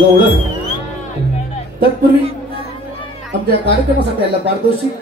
गवळण. तत्पूर्वी आमच्या कार्यक्रमासाठी आलेला पारितोषिक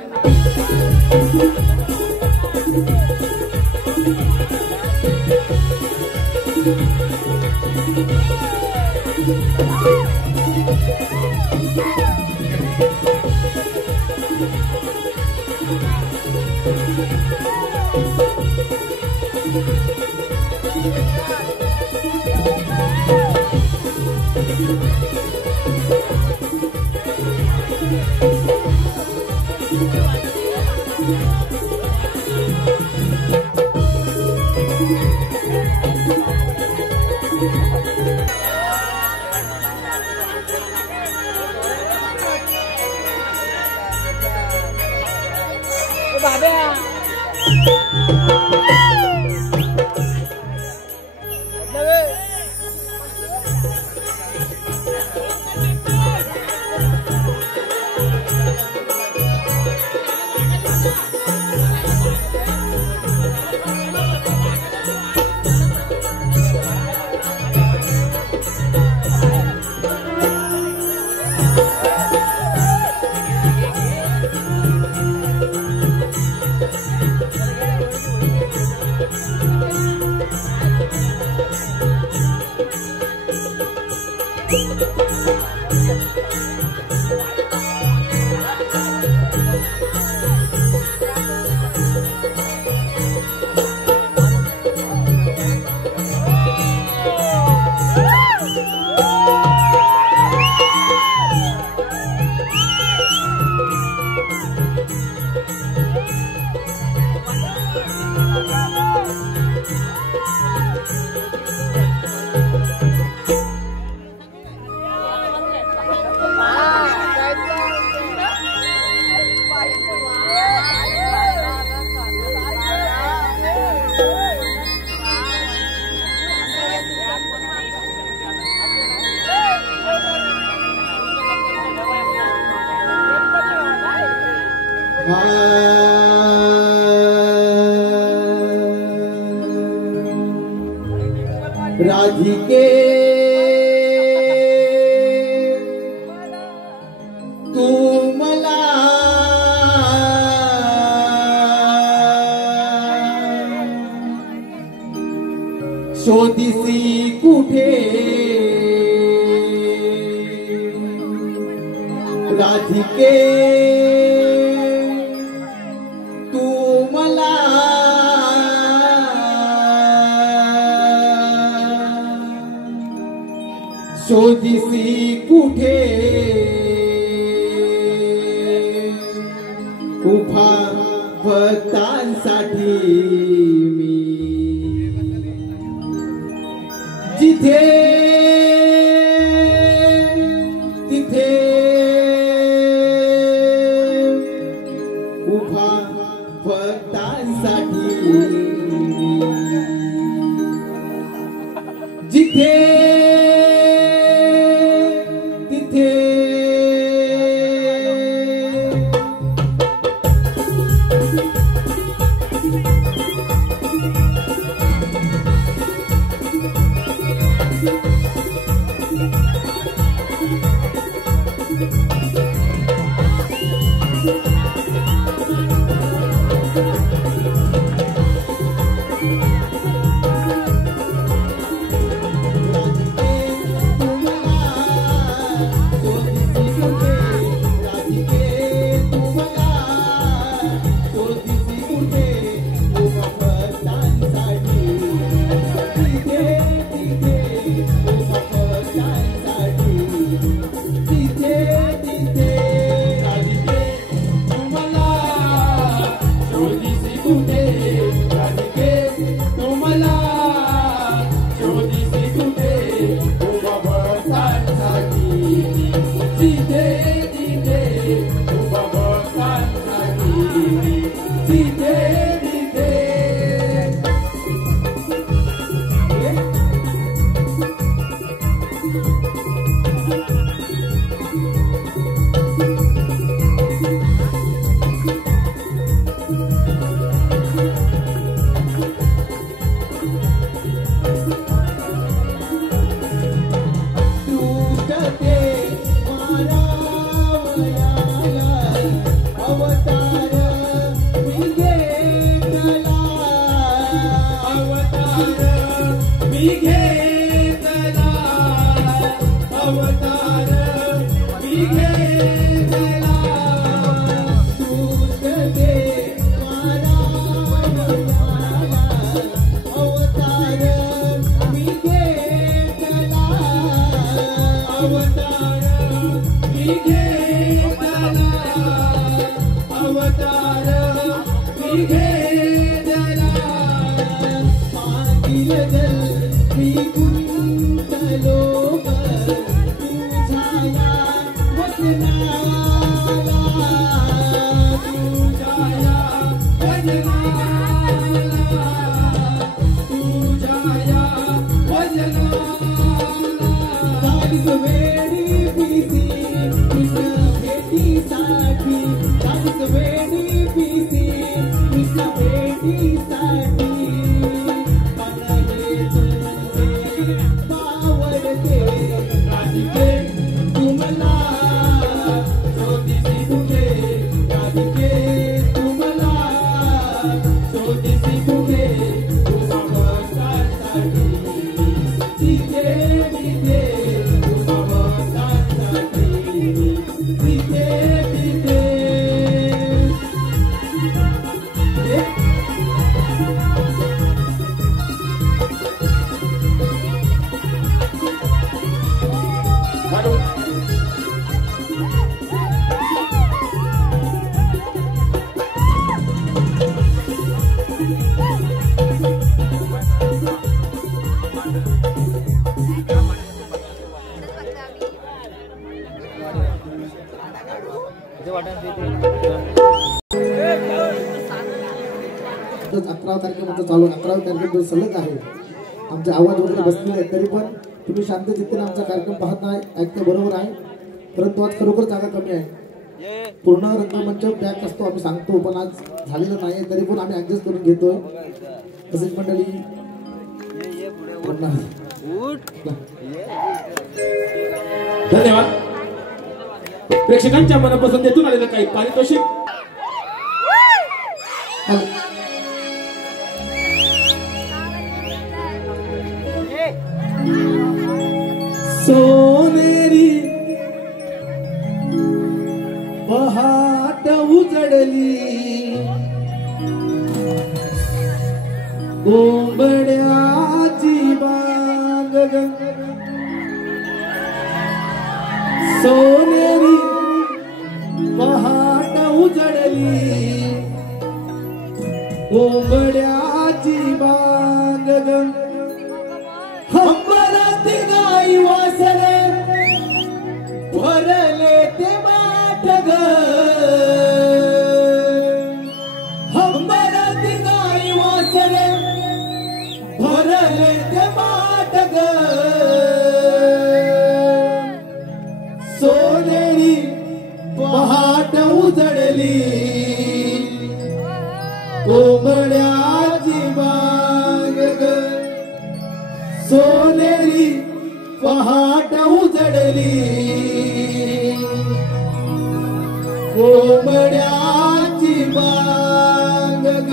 राधिके तू मला शोधिसी कुठे राधिके तू मला शोधिसी कुठे उभा भक्तांसाठी मी जिथे तिथे उभा भक्तांसाठी जिथे तू अवतार मी घेतला अवतार मी घेतला मागील जन्मी गुंतलो तुझ्या वचनाला तारखेमध्ये चालू 11व्या तारखेपर्यंत सलग आहे. आमचे आवाज वगैरे बसलेले आहेत तरी पण तुम्ही शांत चित्तेने आमचा कार्यक्रम पाहत नाही ऐकते बरोबर आहे. परंतु आज खरोखर जागा कमी आहे. पूर्ण रंगमंच पॅक असतो आम्ही सांगतो पण आज झालेलं नाही तरी पण आम्ही ऍडजस्ट करून घेतोय. तसेच मंडळी धन्यवाद. प्रेक्षकांच्या मनपसंतीतून आलेलं काही पारितोषिक सोनेरी पहाट उजडली कोंबड्याची बांग सोनेरी पहाट उजडली कोंबड्याची बांग हंबरती गाई वासरे भरले ते माठ ग हंबरती गाई वासरे भरले ते माठ ग सोनेरी पहाट उजडली कोंबड्याची बांग ग सोनेरी पहाट उजडली कोंबड्याची बांग ग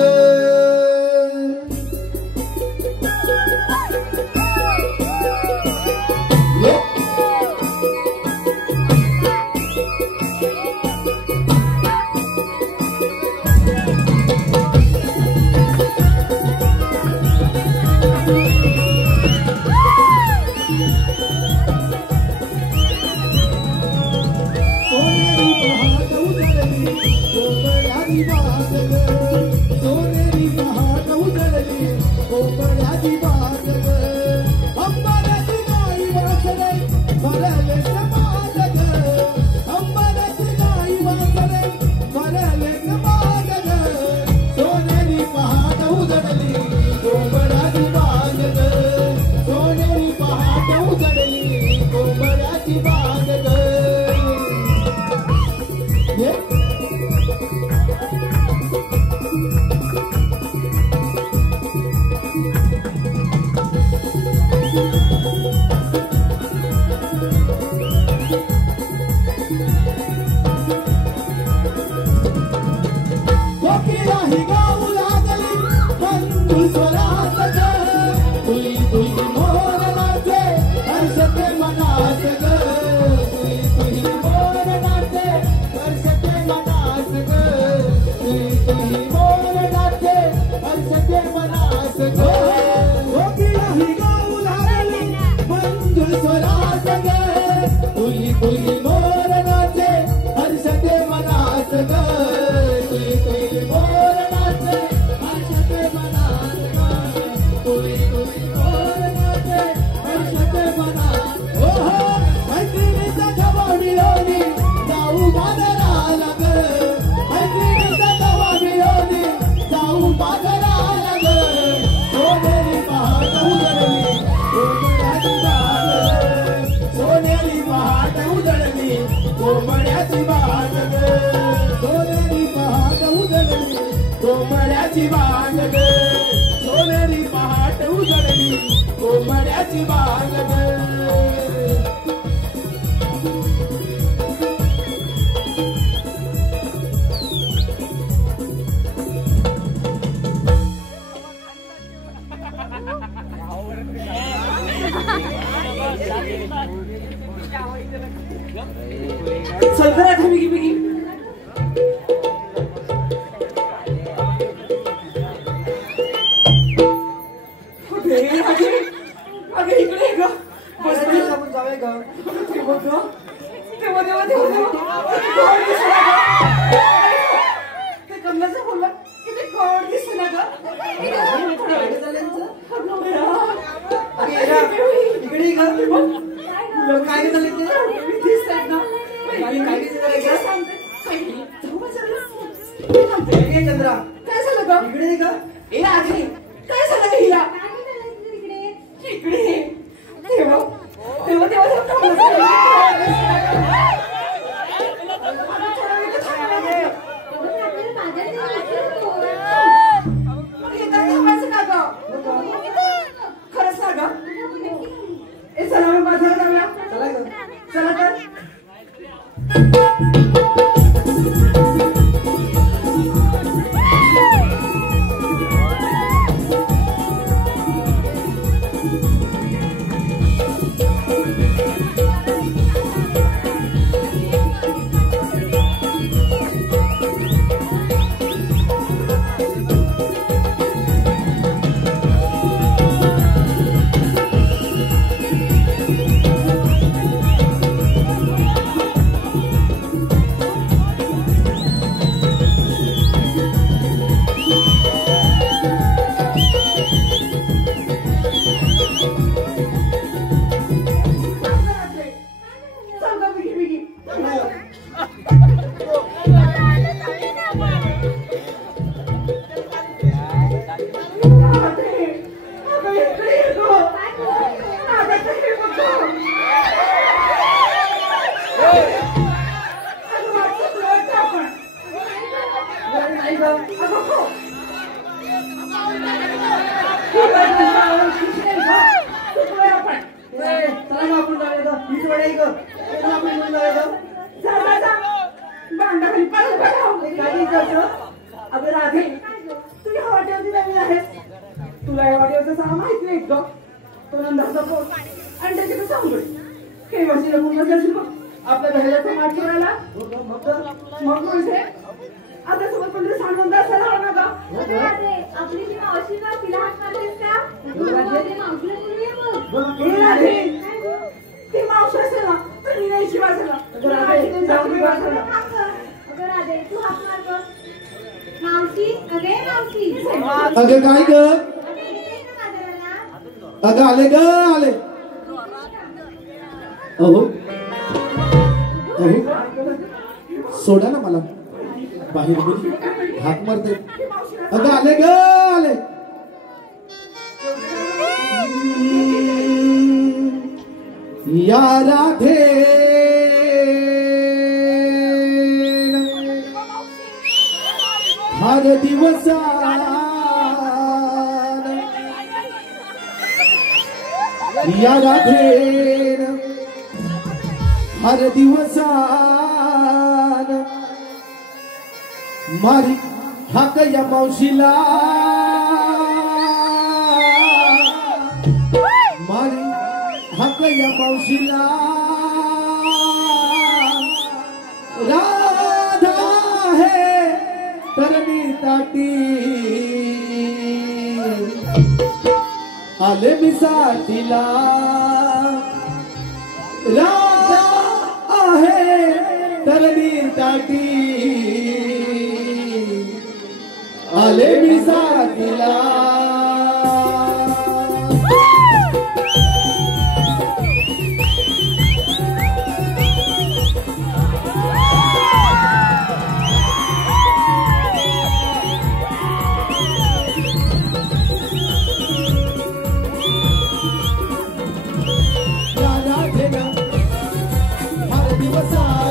सोनेरी पहाट उजडली कोंबड्याची बांग ग अंबराची गाई वासरे भरले ते माठ ग अंबराची गाई वासरे भरले ते माठ ग सोनेरी पहाट उजडली कोंबड्याची बांग ग सोनेरी पहाट उजडली कोंबड्याची बांग ग कोकिळाही गाऊ लागली बंधू स्वरात ग तुई तुई मोर नाचे हर्षते मनात ग कोंबड्याची बांग ग सोनेरी पहाट उजळली कोंबड्याची बांग ग सोनेरी पहाट उजळली कोंबड्याची बांग ग सगळं ठेवी बिगी अगे इकडे ग बस आपण जाऊया ग तेव्हा ते कमलाचं बोलला किती गोड दिसते ना ग इकडे ग काय झालं ते दिसतात ना चंद्रा काय झालं ग इकडे ग ए राजे काय झालं ग हिला इकडे तेव्हा खरंच सांगा ए चला मी बाजारात जाऊया चला तर अगं राधे तुझ्या हॉटेलची नवीन आहेस तुला या हॉटेलचं सहा माहिती नाही ग तो नंदाचा फोन आणि त्याच्याकडे सांगतोय केवासीला पूर्ण करशील बघ आपल्या घराचा माठ करायला मग म्हणजे आपल्यासोबत कोणतरी सांगून असायला हवं ना ग आपली जी मावशी ना तिला हात मारतेस का ती मावशी असेल ना तर मी नाही शिवा असेल तू हात मारतो मावशी अगे मावशी अगं काय ग अगं आले ग आले अहो सोडा ना मला बाहेर बोल हाक मारते अगं आले ग आले या राधे हर दिवसान या राधेन हर दिवसान मारी हाक या मावशीला मारी हाक या मावशीला राधा है तरणी ताटी आले मी साठीला राधा आहे तरणी ताटी आले मी साठीला हर दिवसा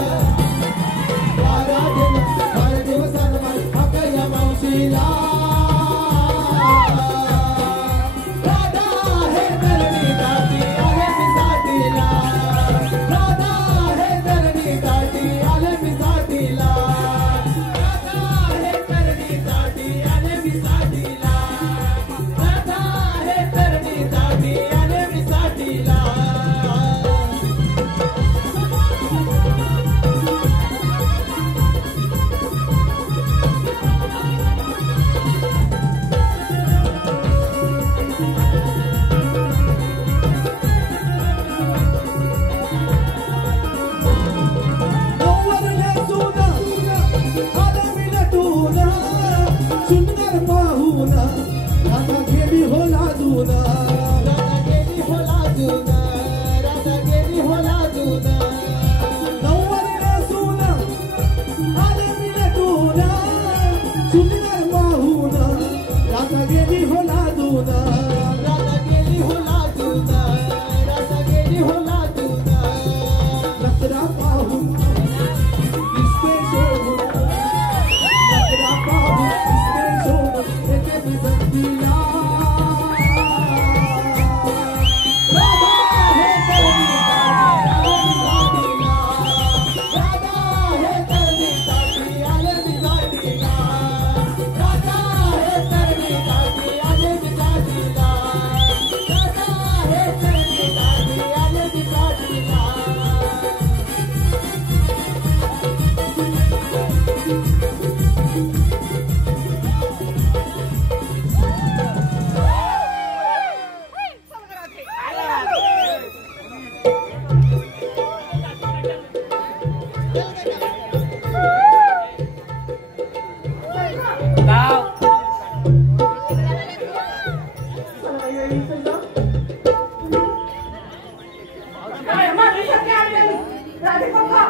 राधे पप्पा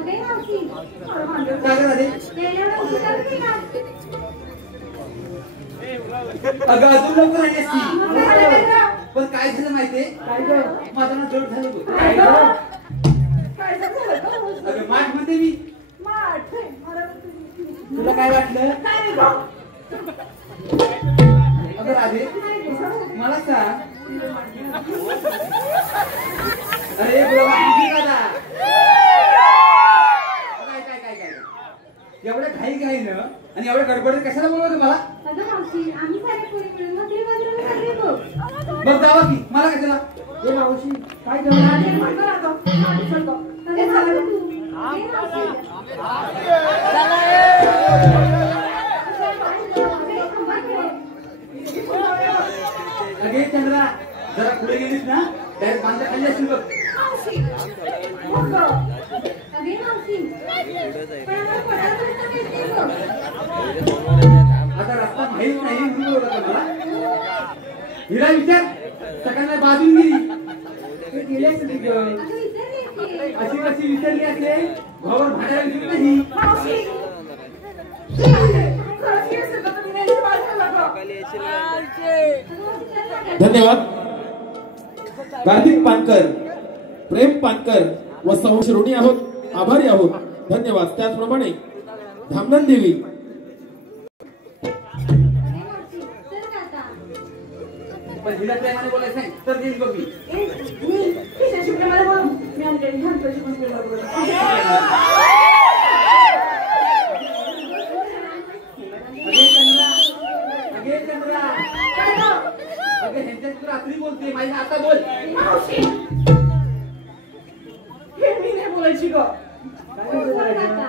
अगे मावशी मला भांडण काय ग राधे? गेल्यावर उशीर की काय अगं अजून लवकर आली असती. मला भांडण का? पण काय झालं माहितीये? काय ग माझं ना जड झालं बघ. काय ग काय झालं का अगं माठ म्हणते मी. माठ मला तुला काय वाटलं? काय नाही गं अगं राधे मला सांग. अरे बाबा किती दादा. काय काय काय काय एवढ्या घाई घाईनं आणि एवढ्या गडबडीत कशाला बोलवलं मला? अगं मावशी आम्ही सारे पोरी मिळून मग बाजूला सगळे बघ मग जावा की मला कशाला? ए मावशी काय ग राधे म्हणतो ना तो माठ चलतो अगे सांग तू अगे मावशी अगे चंद्रा जरा पुढे गेलीस ना त्यात बांधा खाली असेल बघ. मावशी मग ग अगे मावशी पण आम्हाला पडायला भेटते बघ आता रस्ता माहित नाही म्हणून बोलत मला. हिला विचार सगळ्यांना बाजून गेली. ते गेले असेल ती गं. अगं विचारली की अशी कशी विसरली असेल भावावर भांडायला विसरली नाही. मावशी खरंच केस आहे तर तुम्ही नाही बाजूला ग धन्यवाद. कार्तिक पानकर, प्रेम पानकर व सौ शिरोणी आहोत, आभारी आहोत. धन्यवाद. त्याचप्रमाणे धामनंद देवी अगे मावशी चल ना आता पण हिला प्रेमाने बोलायचं नाही तर देईल बघ मी. ए मी किशाशी मला बोल मी आमच्या घरच्याशी पण बोलत अगे चंद्रा काय ग अगे ह्यांच्या तू रात्री बोलते माझ्या आता बोल. मावशी हे मी नाही बोलायची ग बोल काका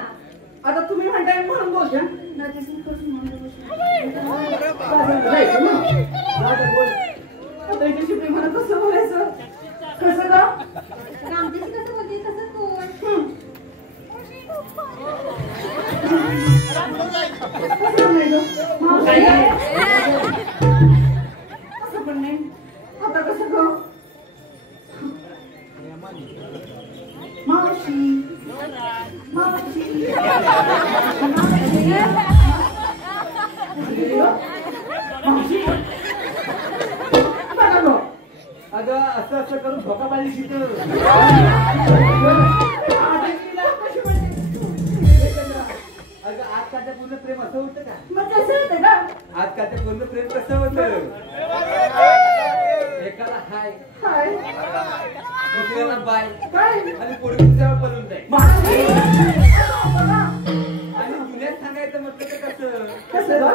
आता तुम्ही म्हणताय म्हणून बोलते जायचं ना. जा जा बोल. आता याच्याशी प्रेमानं कसं बोलायचं कसं ग रामदेशी कसं बोलते तसंच बोल कसं नाही ग मावशी असं पण नाही आता कसं ग मावशी मावशी मावशी बघा ग अगं असं असं करून धोका पाहिजे शिकलं. अगं आजकालच्या पूर्ण प्रेम असं होतं का? मग कसं होतं का आजकालच्या पूर्ण प्रेम कसं होतं? एकाला हाय काय दुसऱ्याला बाय काय आणि पुढे दुसऱ्यावर पळून जाईल. मावशी आणि दुनियात सांगायचं म्हटलं तर कसं कसं ग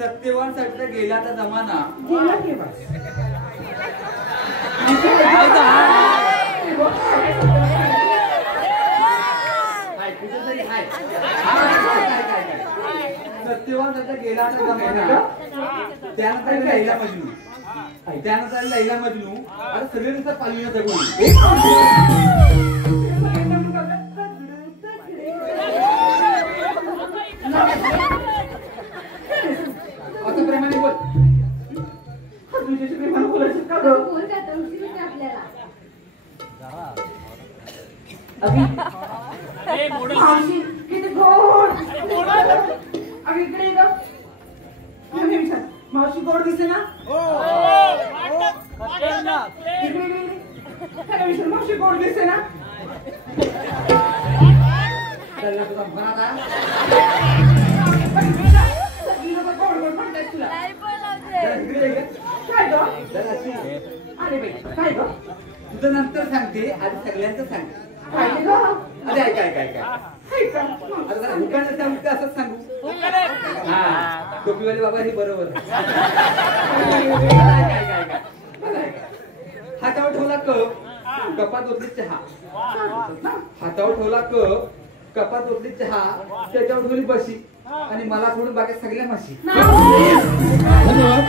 सत्यवान साठी गेलाचा जमाना गेला केव्हा हाय कुठं तरी हाय. सत्यवान साठी गेलाचा जमाना त्यानंतर लैला मजनू त्यानंतर लैला मजनू आता सगळे नुसतं पालीला जगून असं प्रेमाने बोल. तुझ्याशी प्रेमानं बोलायचं का ग बोल काका उशीर होते आपल्याला मावशी किती गोड अगं इकडे ये ग मी विचार मावशी गोड दिसते ना इकडे इकडे खरं विचार मावशी गोड दिसते ना त्याला तुझा मनात सगळी लोक गोड गोड म्हणतात तुला इकडे ये. काय ग जरा अशी. अरे बाई काय ग तुझं नंतर सांगते आधी सगळ्यांचं सांग. काय ग अरे ऐक ऐक ऐक ऐक. हाय का आता जरा हुकानं सांगू का असंच सांगू? हा टोपीवाले बाबा हे बरोबर. ऐक, ऐक, ऐक, ऐक. बघा, ऐक. हातावर ठेवला कप कपात ओतली चहा. हातावर ठेवला कप कपात ओतली चहा त्याच्यावर ठेवली बशी आणि मला सोडून बाकी सगळ्या म्हशी. धन्यवाद.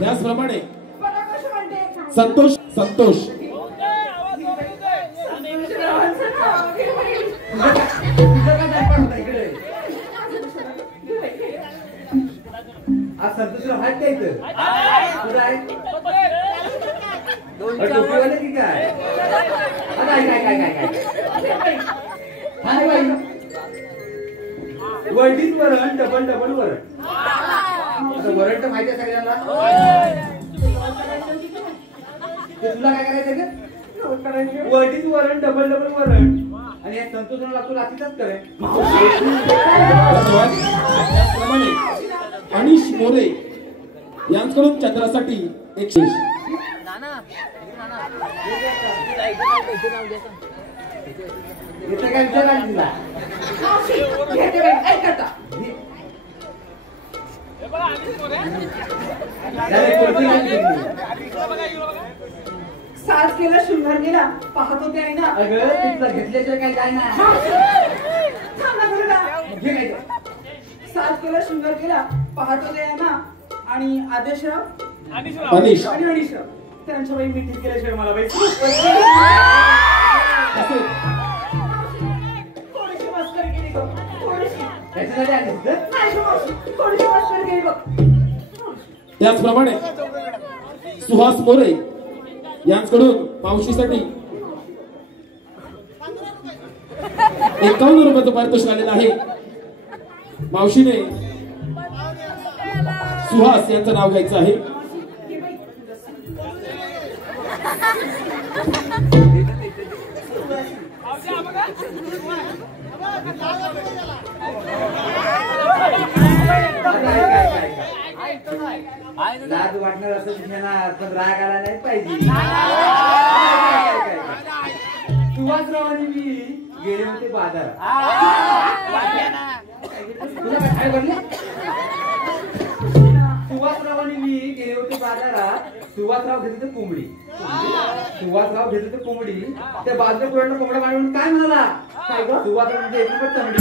त्याचप्रमाणे बघा कशी म्हणते संतोष संतोष तुझं काय टाइमपास होता इकडे? आज संतोषराव आहेत का इथं? कुठं आहे? टोपीवाले की काय? अरे ऐक ऐक ऐक ऐक ऐक. हा नाही बाई वडीत वरण डबल डबल वरण आता वरण तर माहिती आहे सगळ्यांना ते तुला काय करायचं वडीत वरण डबल डबल वरण आणि या संतोषला लागतो रात्रीचाच करे त्याचप्रमाणे अनिश मोरे यांच्याकडून चंद्रासाठी एक शेष इथे काय विचार आहे तुला साज केला शृंगार गेला पाहत होते आहे ना अगं तुला घेतल्याशिवाय काही काय ना घे काय साज केला शृंगार केला पाहत होते आहे ना आणि आदेशराव अनिश आणि अनिशराव त्यांच्या बाई मिठी केल्याशिवाय मला बाई थोडीशी मस्करी केली गं थोडीशी त्याच्यासाठी आली थोडीशी मस्करी केली बघ त्याचप्रमाणे सुहास मोरे यांच्याकडून मावशीसाठी 51 रुपयाचं पारितोषिक आलेलं आहे. मावशीने सुहास यांचं नाव घ्यायचं आहे. लाज वाटणार असं दिसणार पण राग आला नाही पाहिजे. सुहासरावांनी मी गेले होते बाजारात. तुला काय बोलले? सुहासरावांनी मी गेले होते बाजारात. सुहासराव घेतले तर कोंबडी. सुहासराव घेतले तर कोंबडी. त्या बाजूला कोणाला कोंबडा मारून काय म्हणाला? काय ग? सुहासराव म्हणजे एक नंबर चांगली.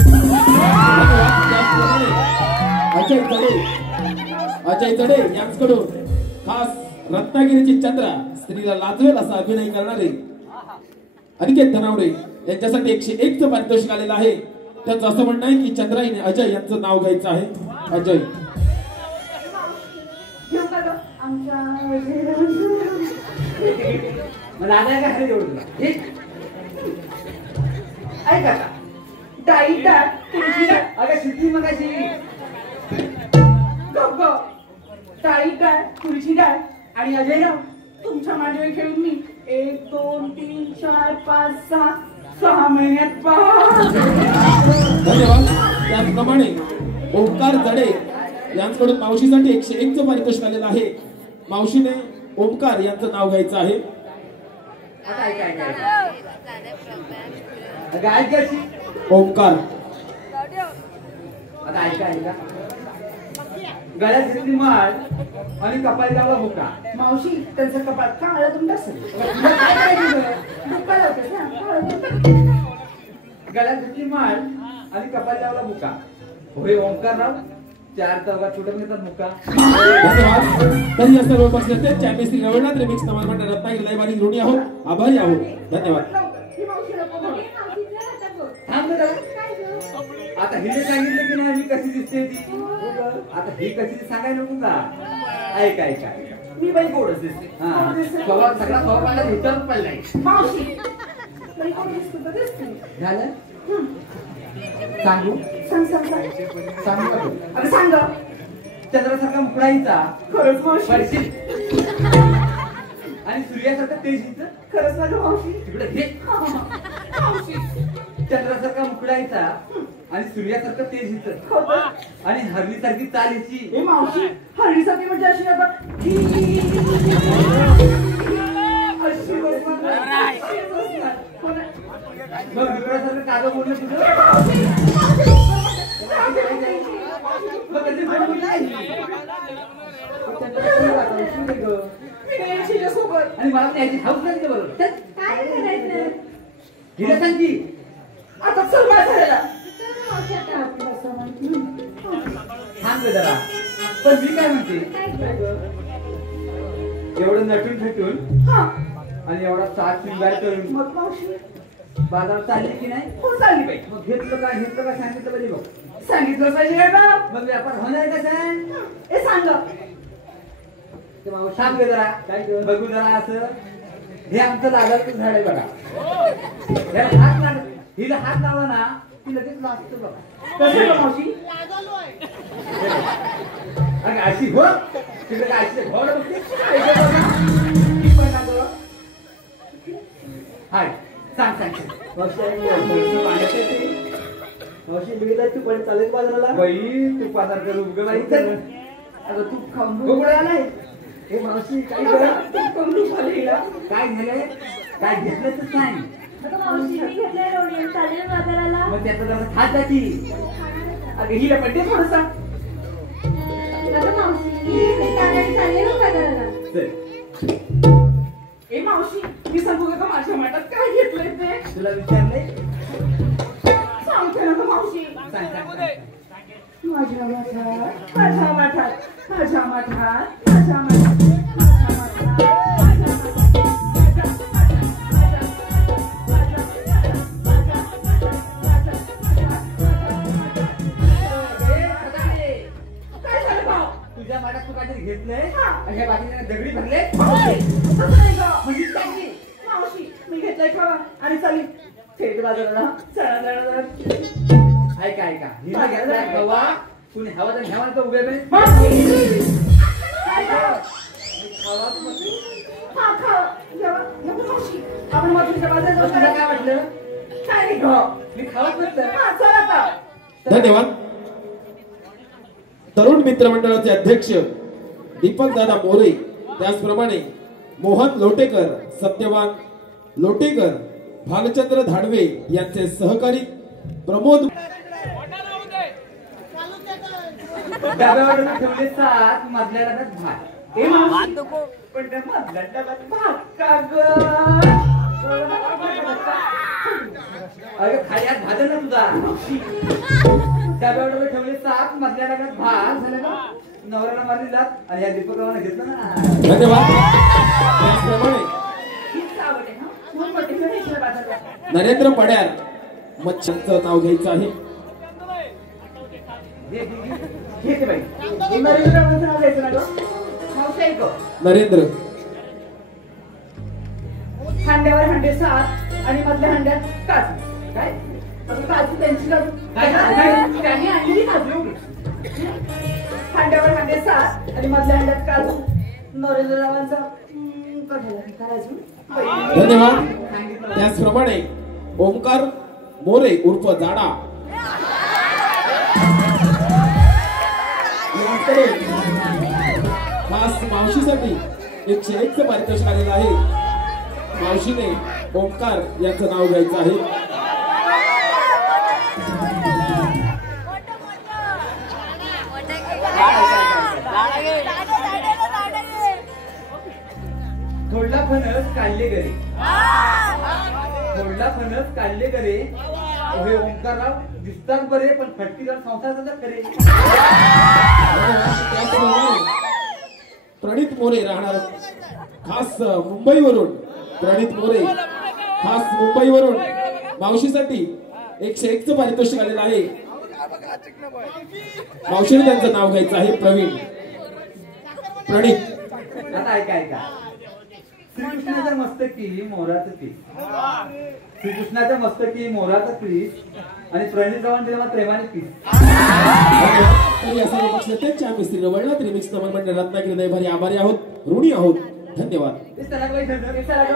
अजय चढे यांच्याकडून खास रत्नागिरीची चंद्रा स्त्रीला लाजवेल असा अभिनय करणारे अनिकेत धनावडे यांच्यासाठी 101 चं पारितोषिक आलेलं आहे. त्यांचं असं म्हणणं आहे की चंद्राईने अजय यांचं नाव घ्यायचं आहे. अजय ऐका डाळी डाळ तुळशी डाळ अगं शिकली मग अशी डाळी डाळ तुळशी डाळ आणि अजयराव तुमच्या मांडीवर खेळून मी 1 2 3 4 5 6 महिन्यात धन्यवाद. त्याचप्रमाणे ओंकार जडे यांच्याकडून मावशीसाठी 101 चं पारितोषिक आलेलं आहे. मावशीने ओंकार यांचं नाव घ्यायचं आहे. आता ऐका अशी ओंकार आता ऐका गळ्यात घेतली माळ आणि कपाळी लावला मुका. मावशी त्यांचं कपाळ काळं तुमचं असेल गळ्यात घेतली माळ आणि कपाळी लावला मुका. होय ओंकारराव 4 चौघात छोटं घेतात मुका. धन्यवाद. तरी या सर्व उपस्थित चॅम्पियन श्री रवळनाथ रिमिक्स नमन मंडळ रत्नागिरी लाईव्ह ऋणी आहोत. आभारी आहोत. धन्यवाद. थांब जरा. आता हिने सांगितलं की नाही मी कशी दिसते ती. आता ही कशी सांगायला नको का? ऐका मी बाई गोडच दिसते. सगळा स्वभावाला हिटच पडलाय. मावशी बाई गोड दिसते तर दिसते. झालं सांगू सांगू अरे सांग चंद्रासारखा मुकडाईचा खरंच मावशी पडशील आणि सूर्यासारखा तेजीचं खरंच ना मावशी तिकडे घे. मावशी चंद्रासारखा मुकडाईचा आणि सूर्यासारखं तेजीचं आणि हरलीसारखी चालीची. हे मावशी हरलीसारखी म्हणजे अशी आता अशी मग विक्रासारखं कागद बोललं तुझं मग कधी बोलू नाही. सोबत आणि मला त्याची हाऊस नाही बरोबर काय करायचं हिला सांग की आता चल माझ्या थांब जरा. पण मी काय म्हणते एवढं नटून फेटून आणि एवढा साथ शृंगार करून मग मावशी बाजारात चालली की नाही? हो चालली बाई. मग घेतलं का सांगितलं पाहिजे बघ. सांगितलं पाहिजे का बा? मग व्यापार होणार का सांग. हे सांग सांग जरा काय बघू जरा असं. हे आमचं लागायचं झाड आहे बघा. हात लागत हिला हात लावला ना ती लगेच लाजतो बघा. कसं गं मावशी? अगं अशी हो तिकडे काय अशी घोड बघते ती पण ना गं. हाय सांग सांग मावशी बघितलं तू पण चालेल बाजाराला. बाई तू बाजार करू उगं नाही तर अगं तू खाऊन गोगळा नाही. हे मावशी काय झालंय काय घेतलं तर सांग. मावशी मी घेतलंय रोडील चालेल बाजाराला. मग त्याचं जरा खात जाती. अगं हिला पण ते थोडंसा. मावशी चालेल बाजाराला. ए मावशी मी सांगू का माझ्या माठात काय घेतलंय ते? तुला विचारलंय सांगते ना गं मावशी. सांग सांग माझ्या माठात माझ्या माठात माझ्या माठात माझ्या माठात तुझ्या माठात तू काहीतरी घेतलंय आणि ह्या बाकीच्या दगडी भरले. मावशी मी घेतलंय खावा आणि चालेल थेट बाजाराला. चला ऐका ऐका हिला घेतलाय गवा कुणी हवा तर घ्यावा तर उभे बरे. आपण मधुरच्या बाजारात तुला काय वाटलं काय नाही गं. मी खावत नसलं. चला आता. धन्यवाद. तरुण मित्र मंडळाचे अध्यक्ष दीपक दादा मोरे, त्याचप्रमाणे मोहन लोटेकर, सत्यवान लोटेकर, भालचंद्र धाडवे यांचे सहकारी प्रमोद. डब्यावर ठेवले 7 मधल्या डब्यात भात. ए मावशी पण त्या मधल्या डब्यात भात का गं? अरे खायला भात ना तुझा. डब्यावर ठेवले 7 मधल्या डब्यात भात झालं ना. नवऱ्याला मारली जात आणि या दीपकरावाने घेतलं ना. धन्यवाद. त्याचप्रमाणे हीच आवड आहे, हं? म्हणून म्हणते मी घेतलं बाजारात. नरेंद्र पड्यार मच्छांचं नाव घ्यायचं आहे. घेते बाई. हे नरेंद्रबाबांचं नाव घ्यायचं ना गं? मावशी ऐक गं. नरेंद्र हांड्यावर हांडे 7 आणि मधल्या हांड्यात काजू. काय अगं काजू त्यांची काजू त्यांनी आणलेली काजू एवढी. हांड्यावर हांडे 7 आणि मधल्या हांड्यात काजू. नरेंद्ररावांचा करायचं. धन्यवाद. त्याचप्रमाणे ओमकार मोरे उर्फ जाडा यांच्याकडे खास मावशीसाठी 101 पारितोषिक आलेलं आहे. मावशीने ओमकार यांचं नाव घ्यायचं आहे. थोडला फणस काढले घरी. थोडला फणस काढले घरी. हे ओंकारराव दिसतात बरे पण फटकीदार संसाराचा खरे. प्रणित मोरे राहणार खास मुंबईवरून. प्रणित मोरे खास मुंबईवरून मावशीसाठी 101 पारितोषिक आलेलं आहे. मावशीने त्यांचं नाव घ्यायचं आहे प्रवीण. प्रणित आता ऐका ऐका. श्रीकृष्णाच्या मस्तकी मोराचं पीस. श्रीकृष्णाच्या मस्तकी मोराचं पीस आणि प्रणितरावांनी तेव्हा प्रेमाने पीस. तरी या सर्व पक्षाचे आम्ही श्री रवळनाथ रिमिक्स नमन मंडळ रत्नागिरी दैभारी आभारी आहोत, ऋणी आहोत. धन्यवाद. चला बाई, चला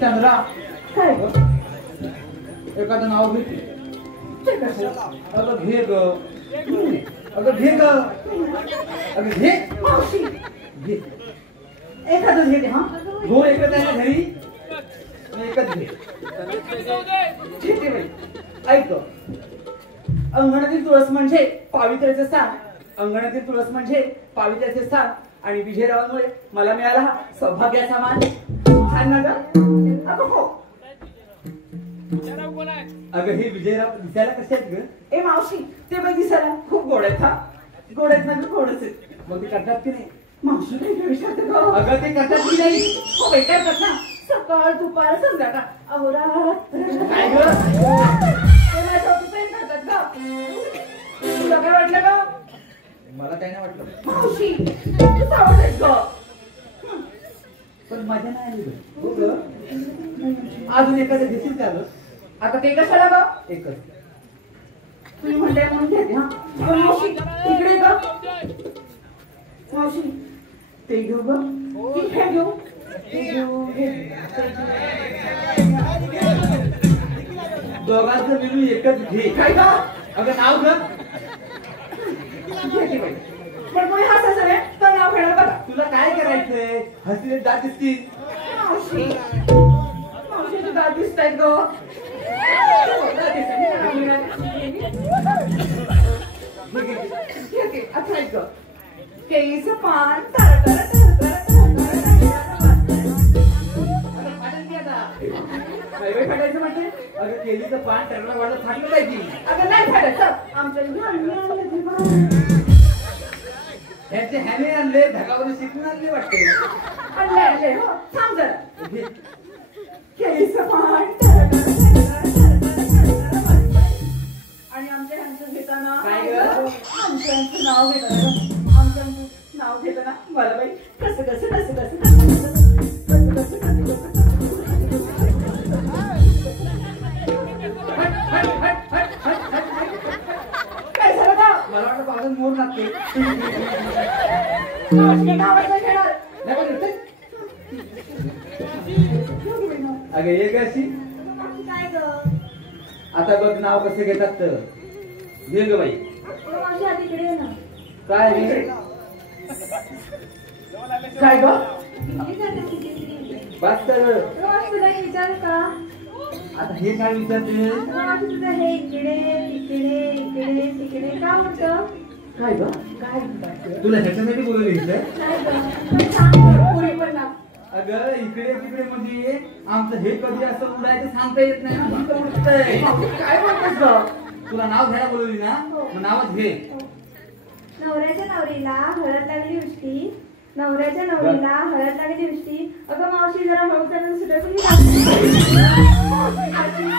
चंद्रा काय एखादं नाव घे. अगं घे ग. अगं घे ग. अगं घे. मावशी घे. एखादं घेते हा दोन एकच आहे ना घरी एकच घे. घेते बाई. ऐक अंगणातील तुळस म्हणजे पावित्र्याचे स्थान. अंगणातील तुळस म्हणजे पावित्र्याचे स्थान आणि विजयरावांमुळे मला मिळाला हा सौभाग्याचा मान. छान ना ग? अगं हो. अगं हे विजयराव दिसायला कसे आहेत ग? ए मावशी ते बाई दिसायला खूप गोड आहेत हा. गोड आहेत म्हणजे गोडच आहेत. मग ते करतात की नाही? मावशी काही विचारते ग? अगं ते करतात की नाही? हो बाई काय करत ना सकाळ दुपार संध्याकाळ अहोरात्र. काय ग? ते माझ्या प्रेम करतात ग. तुला काय वाटलं ग? मला काय नाही वाटलं. मावशी तू आवडतेस ग. पण मजा नाही आली ग. हो ग. अजून एखादं घेशील का ग? आता ते कशाला ग? एकच. तुम्ही म्हणताय म्हणून घेते हा. पण मावशी इकडे ग. मावशी ते घेऊ ग. की हे घेऊ? हे घेऊ हे. दोघांचं मिळून एकच घे. काय ग? अगं नाव ग. घेते बाई. पण कोणी हसायचं रे तर नाव घेणार बघा. तुला काय करायचंय? हसले दात दिसतील. मावशी मावशीचे दात दिसत आहेत ग. घेते आता ऐक ग. केळीचं पान तर फाटायचं म्हणजे अगं केलीचं पान टरला वाढत फाटलं पाहिजे. अगं नाही फाटायचं. आमच्या ह्याचे ह्याने आणले ढगावर शिकून आणले वाटते. आणले आणले हो. थांब जरा. घे. केळीचं पान आणि आमच्या ह्यांचं घेताना काय ग? आमच्या ह्यांचं नाव घेताना आमच्या ह्यांचं नाव घेताना मला बाई कसं कसं कसं कसं कसं कसं कसं काय झालं का? मला वाटतं बाजून मोर लागते. नावाचं घेणार. नाही पण येते. अगं एक अशी काय ग? आता बघ नाव कसे घेतात तर घे ग बाई. मावशी आधी इकडे ये ना. काय रे? काय ग? किती झालं किती? बस तर. रोज तुला हे विचारू का? आता हे काय विचारते? रोज तुझं हे इकडे तिकडे इकडे तिकडे का होतं? काय ग? काय म्हणतात? तुला ह्याच्यासाठी बोलवलं इथं? काय ग? पण सांग पुरी पण ना. अगं इकडे तिकडे म्हणजे आमचं हे कधी असं उडायचं सांगता येत नाही. म्हणतं उडतंय. काय म्हणतेस ग? तुला नाव घ्यायला बोलवली ना मग नावच घे. नवऱ्याच्या नवरीला हळद लागली उष्टी. नवऱ्याच्या नवरीला हळद लागली उष्टी. अगं मावशी जरा हळू त्यानं सुद्धा तुम्ही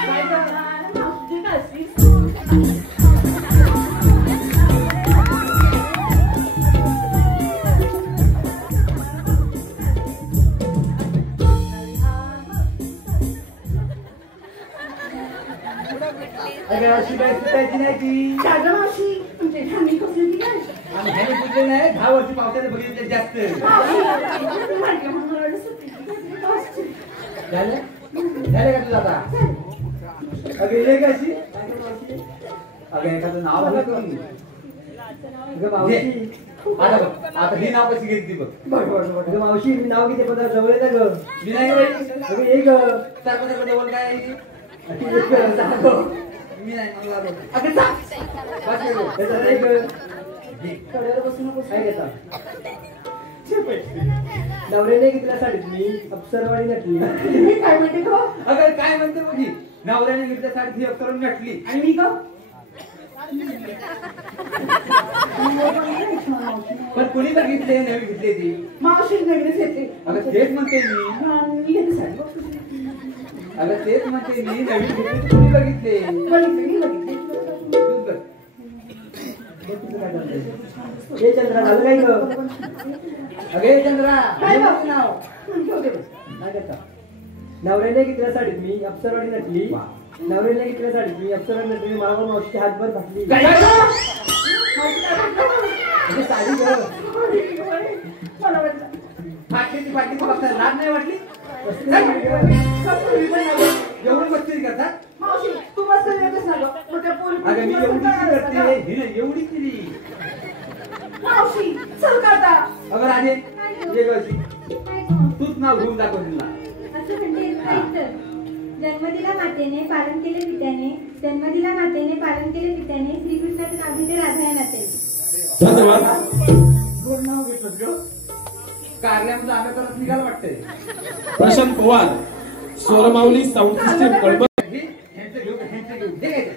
काय करणार? मावशी कशी? अगं अशी काय सुटायची नाही ती. दादा मावशी तुमच्या ह्यांनी कसली ती काय? आणि ह्याने कुठले नाही 10 वर्षी पावसाने बघितले जास्त. मावशी म्हटलं म्हणून मला सुट्टी. झालं झालं का तुला आता? अगं ये कशी? अगं एखादं नाव आलं करून घे. आता बघ आता ही नाव कशी घेतली बघ. अगं मावशी मी नाव किती पदार्थ जवळ येतं ग. मी नाही बाई. अगं ये ग. सरपंच जवळ काय आहे? मी नाही मला लागलं. अगं जा. बस ये गं. त्याचं ये ग. घे. कडेवर बसू नको. काय घेता नवऱ्याने घेतल्या साडीत मी अप्सरवाडी नटली. मी काय म्हणते ग? अगं काय म्हणते मुली नवऱ्याने घेतल्या साडी ही करून नटली. आणि मी ग? पण कुणी बघितले नवी घेतली ती. मावशी नवीनच येते. अगं तेच म्हणते मी. आणि येते साहेब. अगं तेच म्हणते मी नवीन घेतली कुणी बघितले. बघितली बघितली. तूच बघ. हे चंद्रा झालं काय ग. अगे चंद्रा काय हे बघ? माझं नाव. घेऊ दे बस. काय करता नवऱ्याने घेतल्या साडीत मी अप्सरवाडी नटली. वा. नवऱ्याने घेतल्या साडी मी अप्सरा नटली मला पण मावशी हातभर घातली काय झालं? म्हणजे साडी गं. मला वाटलं फाटली ती फक्त लाज नाही वाटली कस्तुरी पण आलं. एवढी मस्ती करतात. मावशी तू मस्त येतेस ना गं मग त्या पोरी अगं मी एवढी करते हिने एवढी केली. मावशी चल का आता अगं राजे ये गं अशी. तूच नाव घेऊन दाखव तिला. असं म्हणते ऐकतं. जन्मदिला मातेने पालन केले पित्याने, जन्मदिला मातेने पालन केले पित्याने, श्रीकृष्णाचे नाव घेते राधा या नात्याने. धन्यवाद. कोण नाव घेतलंस ग? कार्यामध्ये आलं तरच निघालं वाटतंय. Prashant Pawar, Swaramavali sound system Kalamb. ह्यांचं घेऊ हे घ्यायचं.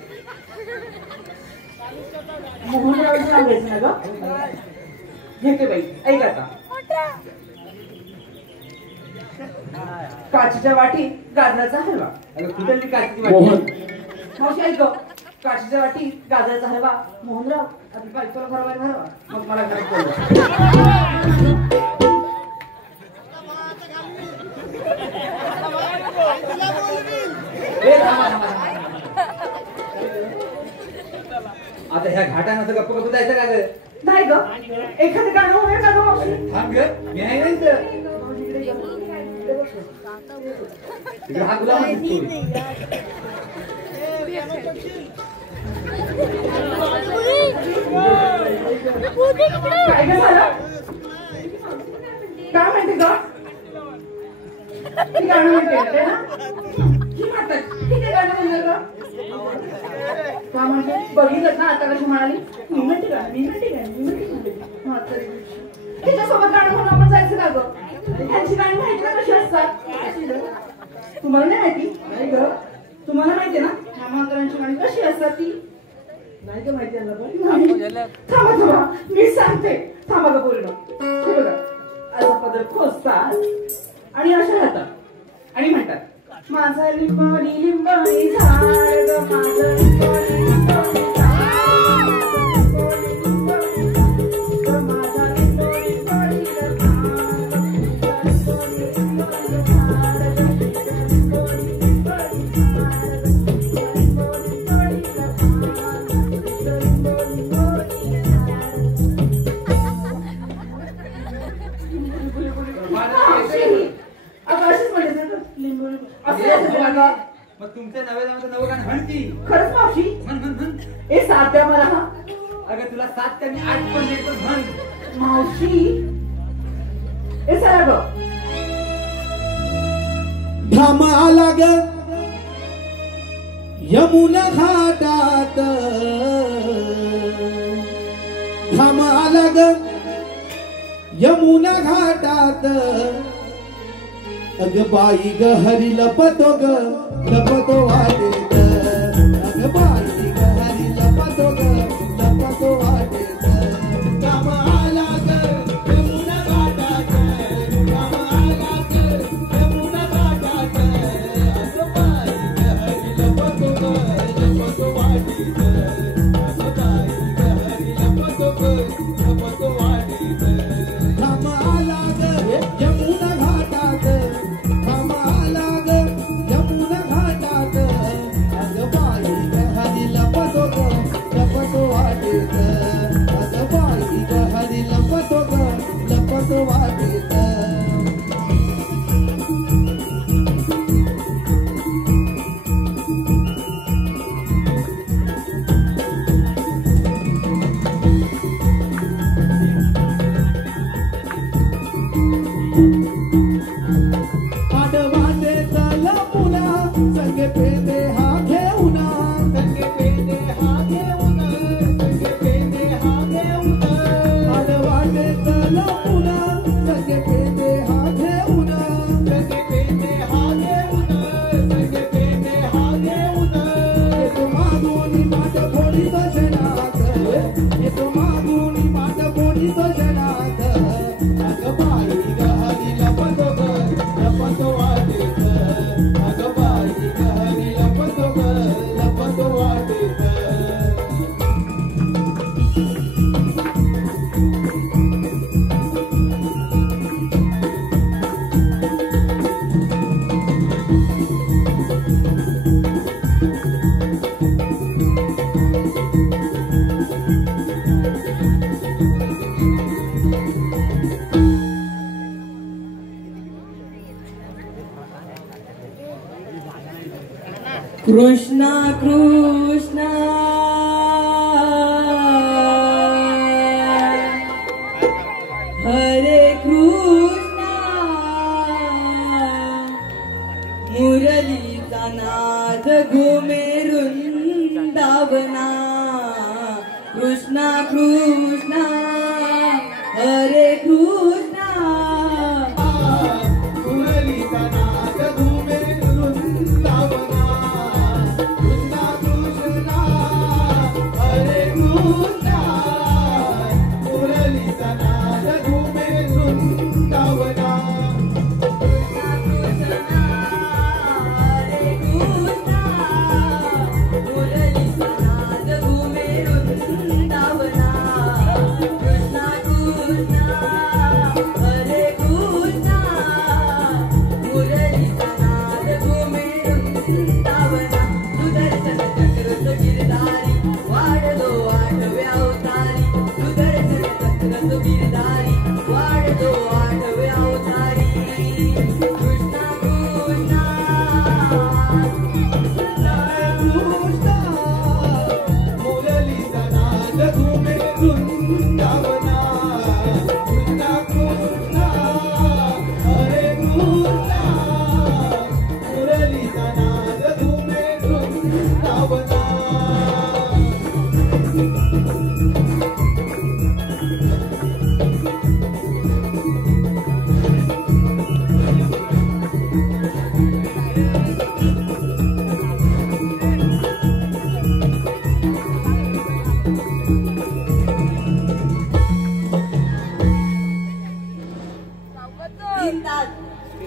मोहनरावचं नाव घ्यायचं ना गं घेते बाई ऐक आता. काचीच्या वाटीत गाजराचा हलवा. अगं कुठे ती काचीची मोहन. वाटी? मावशी ऐक गं. काचीच्या वाटीत गाजराचा हलवा. मोहनराव आधी बायकोला भरवायला भरवा मग मला घरात बोलवा. ए, थांबा. आता ह्या घाटानं गप्प गप्प जायचं का ग? नाही गं एखादं गाणं होऊया का गं मावशी? थांब ग मी आहे ना इथं. इकडे हा गुलाम आहे दिसतोय. काय गं झालं? काय म्हणते गं? ती गाणं म्हणते ना? ही म्हणतात. किती गाणं म्हणलं गं? का म्हणते? बघितलं ना आता कशी म्हणाली? मी म्हणते गाणं. हा, तरी. तिच्यासोबत गाणं म्हणून आपण जायचं का गं? त्यांची गाणी माहिती ना कशी असतात? तुम्हाला नाही माहिती? नाही गं. तुम्हाला माहिती ना ह्या मांजरांची गाणी कशी असतात ती? नाही का माहिती यांना पण थांबा मी सांगते. थांबा गं बोलणं. हे बघा असा पदर खोचतात आणि अशा राहतात आणि म्हणतात माझा लिंबाणी झाड गं माझं लिंबाणी मग तुमच्या नव्या नवं गाणं म्हणती. खरंच मावशी म्हण. ए साथ द्या मला हा. अगं तुला 7 त्यांनी 8 पण देत पण म्हण. मावशी ए सरा गं घाम आला ग यमुना घाटात, घाम आला ग यमुना घाटात, अग बाई ग हरी लपतो वाटेत, अग बाई ग हरी लपतो वाटेत. घाम आला ग यमुना घाटात, घाम आला ग यमुना घाटात, अग बाई ग हरी लपतो वाटेत, अग बाई ग हरी लपतो वाटेत. घाम आला ग यमुना घाटात, घाम आला ग यमुना घाटात, अग बाई ग हरी लपतो वाटेत, अग बाई ग हरी लपतो वाटेत. आडवाटे चल पुन्हा संगे पेंदे हा घेऊन, संगे पेंदे हा घेऊन, संगे पेंदे कृष्णा कृष्णा हरे कृष्णा मुरलीचा नाद घुमे वृंदावना कृष्णा कृष्णा हरे कृष्णा मुरलीचा नाद घुमे वृंदावना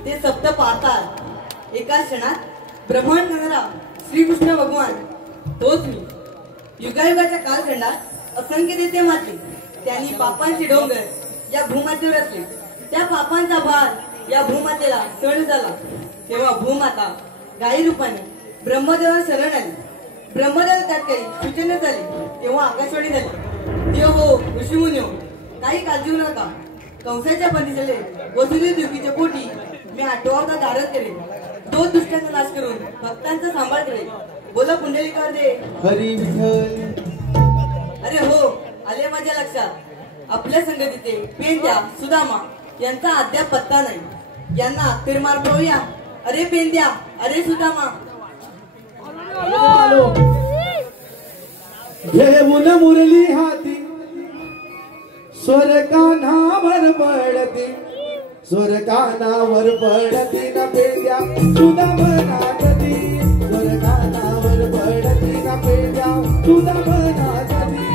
ते सप्त पाताळ एका क्षणात ब्रह्मांड करणारा श्रीकृष्ण भगवान तोच मी. युगायुगाच्या कालखंडात असंख्य देते माते त्यांनी पापांचे डोंगर या भूमातेवर असले. त्या पापांचा भार या भूमातेला सहन झाला. तेव्हा भूमाता गायी रूपाने ब्रह्मदेवाला शरण आली. ब्रह्मदेव त्यात काही सूचना झाली तेव्हा आकाशवाणी झाली. देव हो ऋषीमुनी हो काही काळजी करू नका. कंसाच्या बंदिशाले वसुदेव देवकीच्या पोटी मी 8वा अवतार धारण करेन. तो दुष्टांचा नाश करून भक्तांचा सांभाळ करेन. बोला पुंडलिकावर दे हरी विठ्ठल. अरे हो आले माझ्या लक्षात. आपल्या संगतीचे पेंद्या सुदामा यांचा अद्याप पत्ता नाही. यांना अखेर मार पाहूया. अरे पेंद्या अरे सुदामा. घेऊन मुरली हाती स्वर कानावर पडती स्वर कानावर पडती न पेद्या सुदामनाथी स्वर कानावर पडती न पेद्या सुदामनाथी.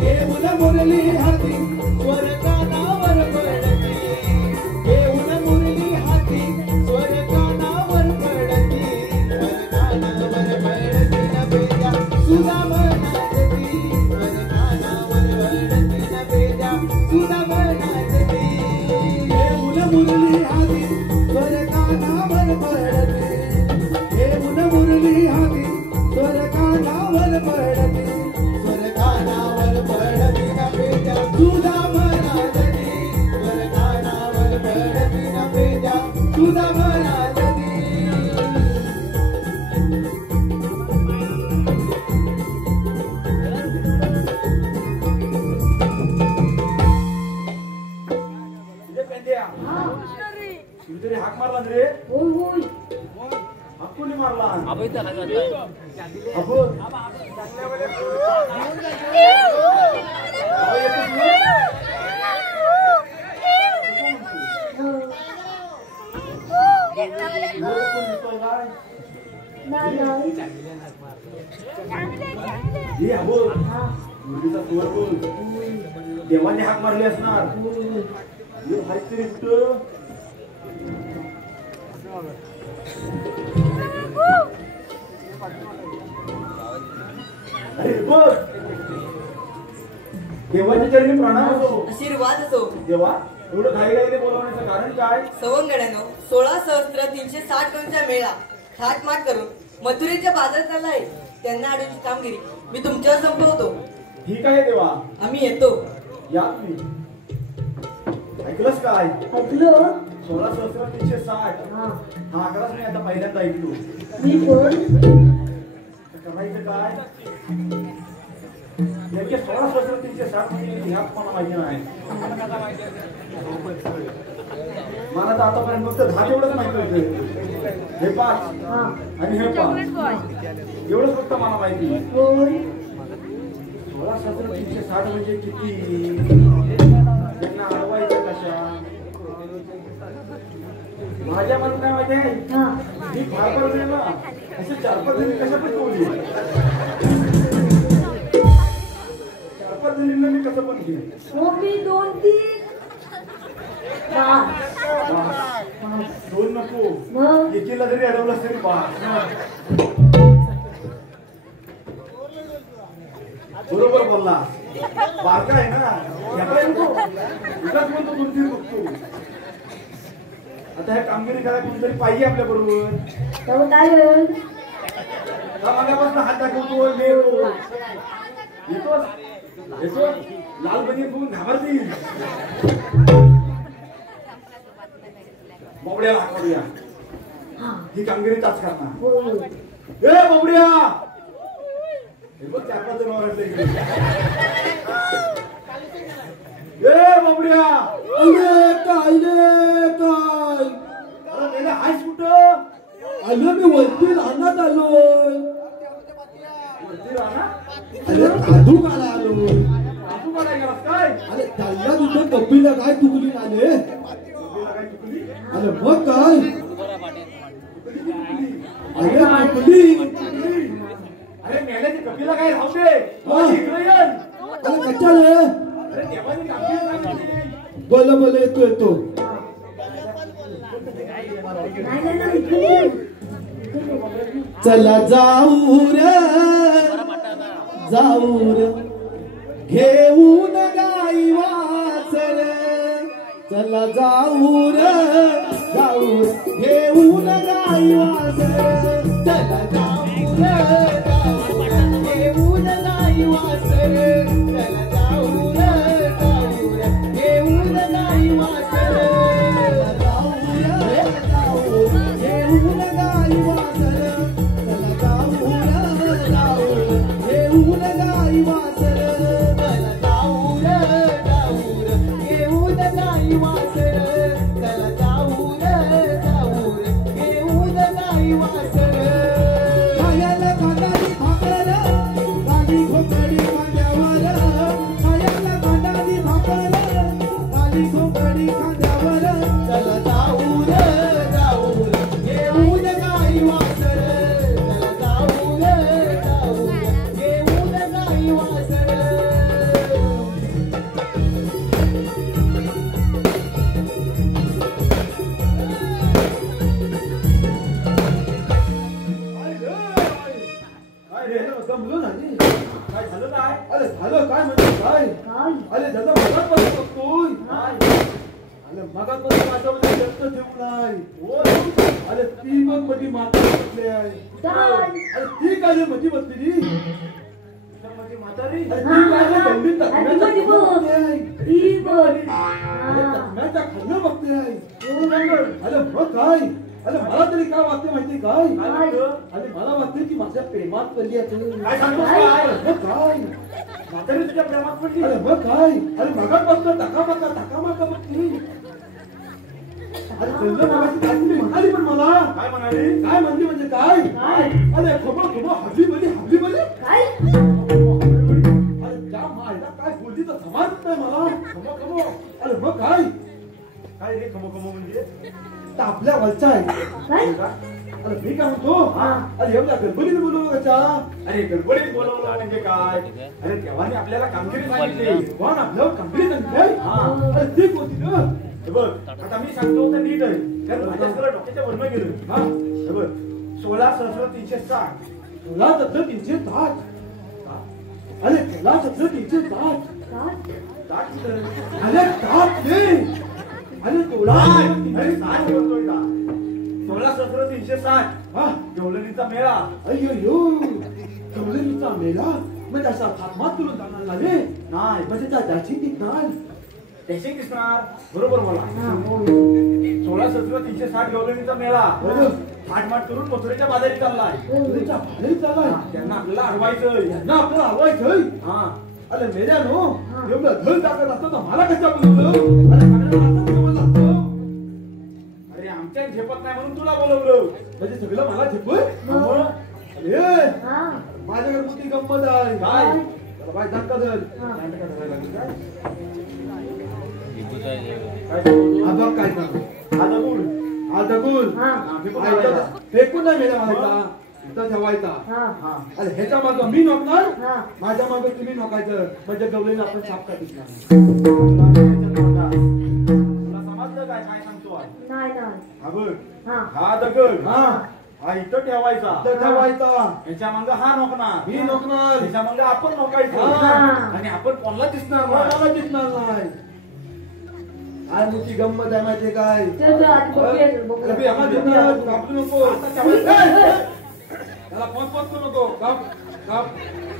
घेऊन मुरली हाती स्वर कानावर पडती घेऊन मुरली हाती स्वर कानावर पडती स्वर कानावर पडती न पेद्या सुदामनाथी स्वर कानावर पडती न पेद्या सुदामनाथी. घेऊन मुरली हाती स्वर कानावर पडती घेऊन मुरली हाती स्वर कानावर पडती स्वर कानावर पडती न पेद्या सुदामनाथी स्वर कानावर पडती न पेद्या सुदामनाथी. तरी हाक मारला रे. हाक कोणी मारला. देवाने हाक मारली असणार. देवाच्या चरणी प्रणाम असो आशीर्वाद असो. देवा एवढं घाईघाईने बोलावण्याचं कारण काय. सवंगड्यानो 16,360 मेळा थाटमाट करून मथुरेच्या बाजारात आलाय. त्यांना आडूची कामगिरी मी तुमच्यावर संपवतो. ठीक आहे देवा आम्ही येतो. या तुम्ही. ऐकलंस काय. ऐकलो. 16,360 हा आकडाच मी आता पहिल्यांदा ऐकलो. मी कोण. करायचं काय. नेमके 16,360 म्हणजे ह्या मला माहिती नाही. मला तर आतापर्यंत फक्त 10 एवढंच माहिती होतं. हे 5 आणि हे 5 एवढंच फक्त मला माहिती. 16,360 16,360 म्हणजे किती? त्यांना अडवायचं कशा? माझ्या मनात काय माहिती आहे? ही फार ना असे 4-5 जणी कशा पण ठेवली. 4-5 जणींना मी कसं पण घेईन. मी 2-3 दोन नको, एकीला जरी अडवलं तरी बरोबर बोलला. बारका आहे ना, उगाच म्हणतो 2-3 बघतो. आता ह्या कामगिरी करायला कोणतरी पाहिजे आपल्या बरोबर. मागापासून हात दाखवतो, येतो लाल बनीर बघून घाबरतील. बाबड्याला हाकूया, ही कामगिरी ताच करणार. ए बाबड्या, हे बघ त्याला तर वाटलं इकडे. ए बाबड्या, अरे काय अरे मेला हायस कुठं? आलो मी वरती रानात आलोय. वरती राहणार? अरे काजू काला आलो. काजू काढायला गेलास काय? अरे त्याला तिथे कपिला काय तुकली आले. कपिला काय चुकली? अरे मग काय? अरे तुकली. अरे मेल्याची कपिला काय राहू दे. इकडे ये. अरे कशाले? अरे देवानी कामगिरी सांगितली. बोल येतो. चला जाऊ रे घेऊन गाई वासर. चला जाऊ रे घेऊन गाई वासर. चला जाऊ रे घेऊन गाई वासर. चला जाऊ रे घेऊन गाई वासर. घेऊन गाई वासर. चला जाऊ घेऊन गाई वासर. चला जाऊ घेऊन गाई वासर. चला जाऊ घेऊन गाई वासर. खायला खांदारी भाकर गाली खोकडी खांद्यावर. खायला खांदारी भाकर गाली खोकडी खांद्यावर. चला जाऊ घेऊन गाई वासर. चला जाऊ घेऊन गाई वासर. काय रे जमलो नाही. काय झालं काय? अरे झालं काय म्हणजे काय? अरे ज्याचा मगात बघतोय. अरे मगात माझ्यामध्ये व्यस्त ठेवू नाही. अरे ती मग मध्ये माता बसली आहे. अरे ती काय मध्ये बसली म्हातारी. अरे ती काय गंभीर तकम्याच्या खाल्लं बघते आहे. अरे मग काय? अरे मला तरी काय वाटते माहिती काय? अरे मला वाटते की माझ्या प्रेमात पडली आहे. काय म्हातारी तुझ्या प्रेमात पडली? अरे मग काय? अरे मगात बसलं धकामाका बघती. अरे कळलं मगाशी काय तुम्ही म्हणाली पण मला. काय म्हणाली? काय म्हणली म्हणजे काय? अरे खबर हबली बली. अरे त्या मायला काय बोलली तर समाजच नाही मला. खमो. अरे मग काय? काय रे खमो म्हणजे? आपल्या वरचा आहे. अरे मी काय म्हणतो? अरे एवढ्या गडबडीने बोलवलं कशा? अरे गडबडीत बोलवलं म्हणजे काय? अरे तेव्हाने आपल्याला कामगिरी सांगितली. कोण आपल्यावर कामगिरी सांगितली? अरे ठीक होती ना. हे बघ आता मी सांगतो तर नीट आहे. त्यात माझ्या सगळं डोक्याच्या वरनं गेलं. हे बघ 16,360. 16,360. अरे 16,360. अरे ताट दे. अरे 16,360. जवळणीचा मेळा. अय्यो जवळणीचा मेळा म्हणजे असा थापमात तुला जाणार नाही. म्हणजे त्या डॅशिंग दिसणार. बरोबर बोला. 16,360 जवळणीचा मेळा थाटमाट करून मथुरेच्या बाजारी चाललाय. त्यांना आपल्याला हरवायचं. अरे मेऱ्या नो एवढं धन टाकत असतं तर मला कशा बोलवलं? अरे आमच्या झेपत नाही म्हणून तुला बोलवलं. म्हणजे सगळं मला झेपय. माझ्याकडे मोठी गंमत आहे. काय? बाय धक्का धर हा. हा बघ काय काम हा दगुल हा. फेकून नाही मेला व्हायचा इथं ठेवायचा हा. अरे ह्याच्या माग मी नोकणार हा. माझ्या माग तुम्ही नोकायचं म्हणजे गवलेला आपण छाप काढीत नाही तुला समजलं काय काय सांगतो आज? नाही नाही हा बघ हा. हा दगड हा हा इथं ठेवायचा इथं ठेवायचा ह्याच्या मागं हा नोकणार मी नोकणार ह्याच्या मागं आपण नोकायचं हा. आणि आपण कोणाला दिसणार नाही. मला दिसणार नाही काय मोठी गंमत आहे माहितीये काय चल, चल, आत बघूया, बघूया. अरे आम्हा दिसणार, कापू नको आता ठेवायचं. त्याला फोन करू नको काप काप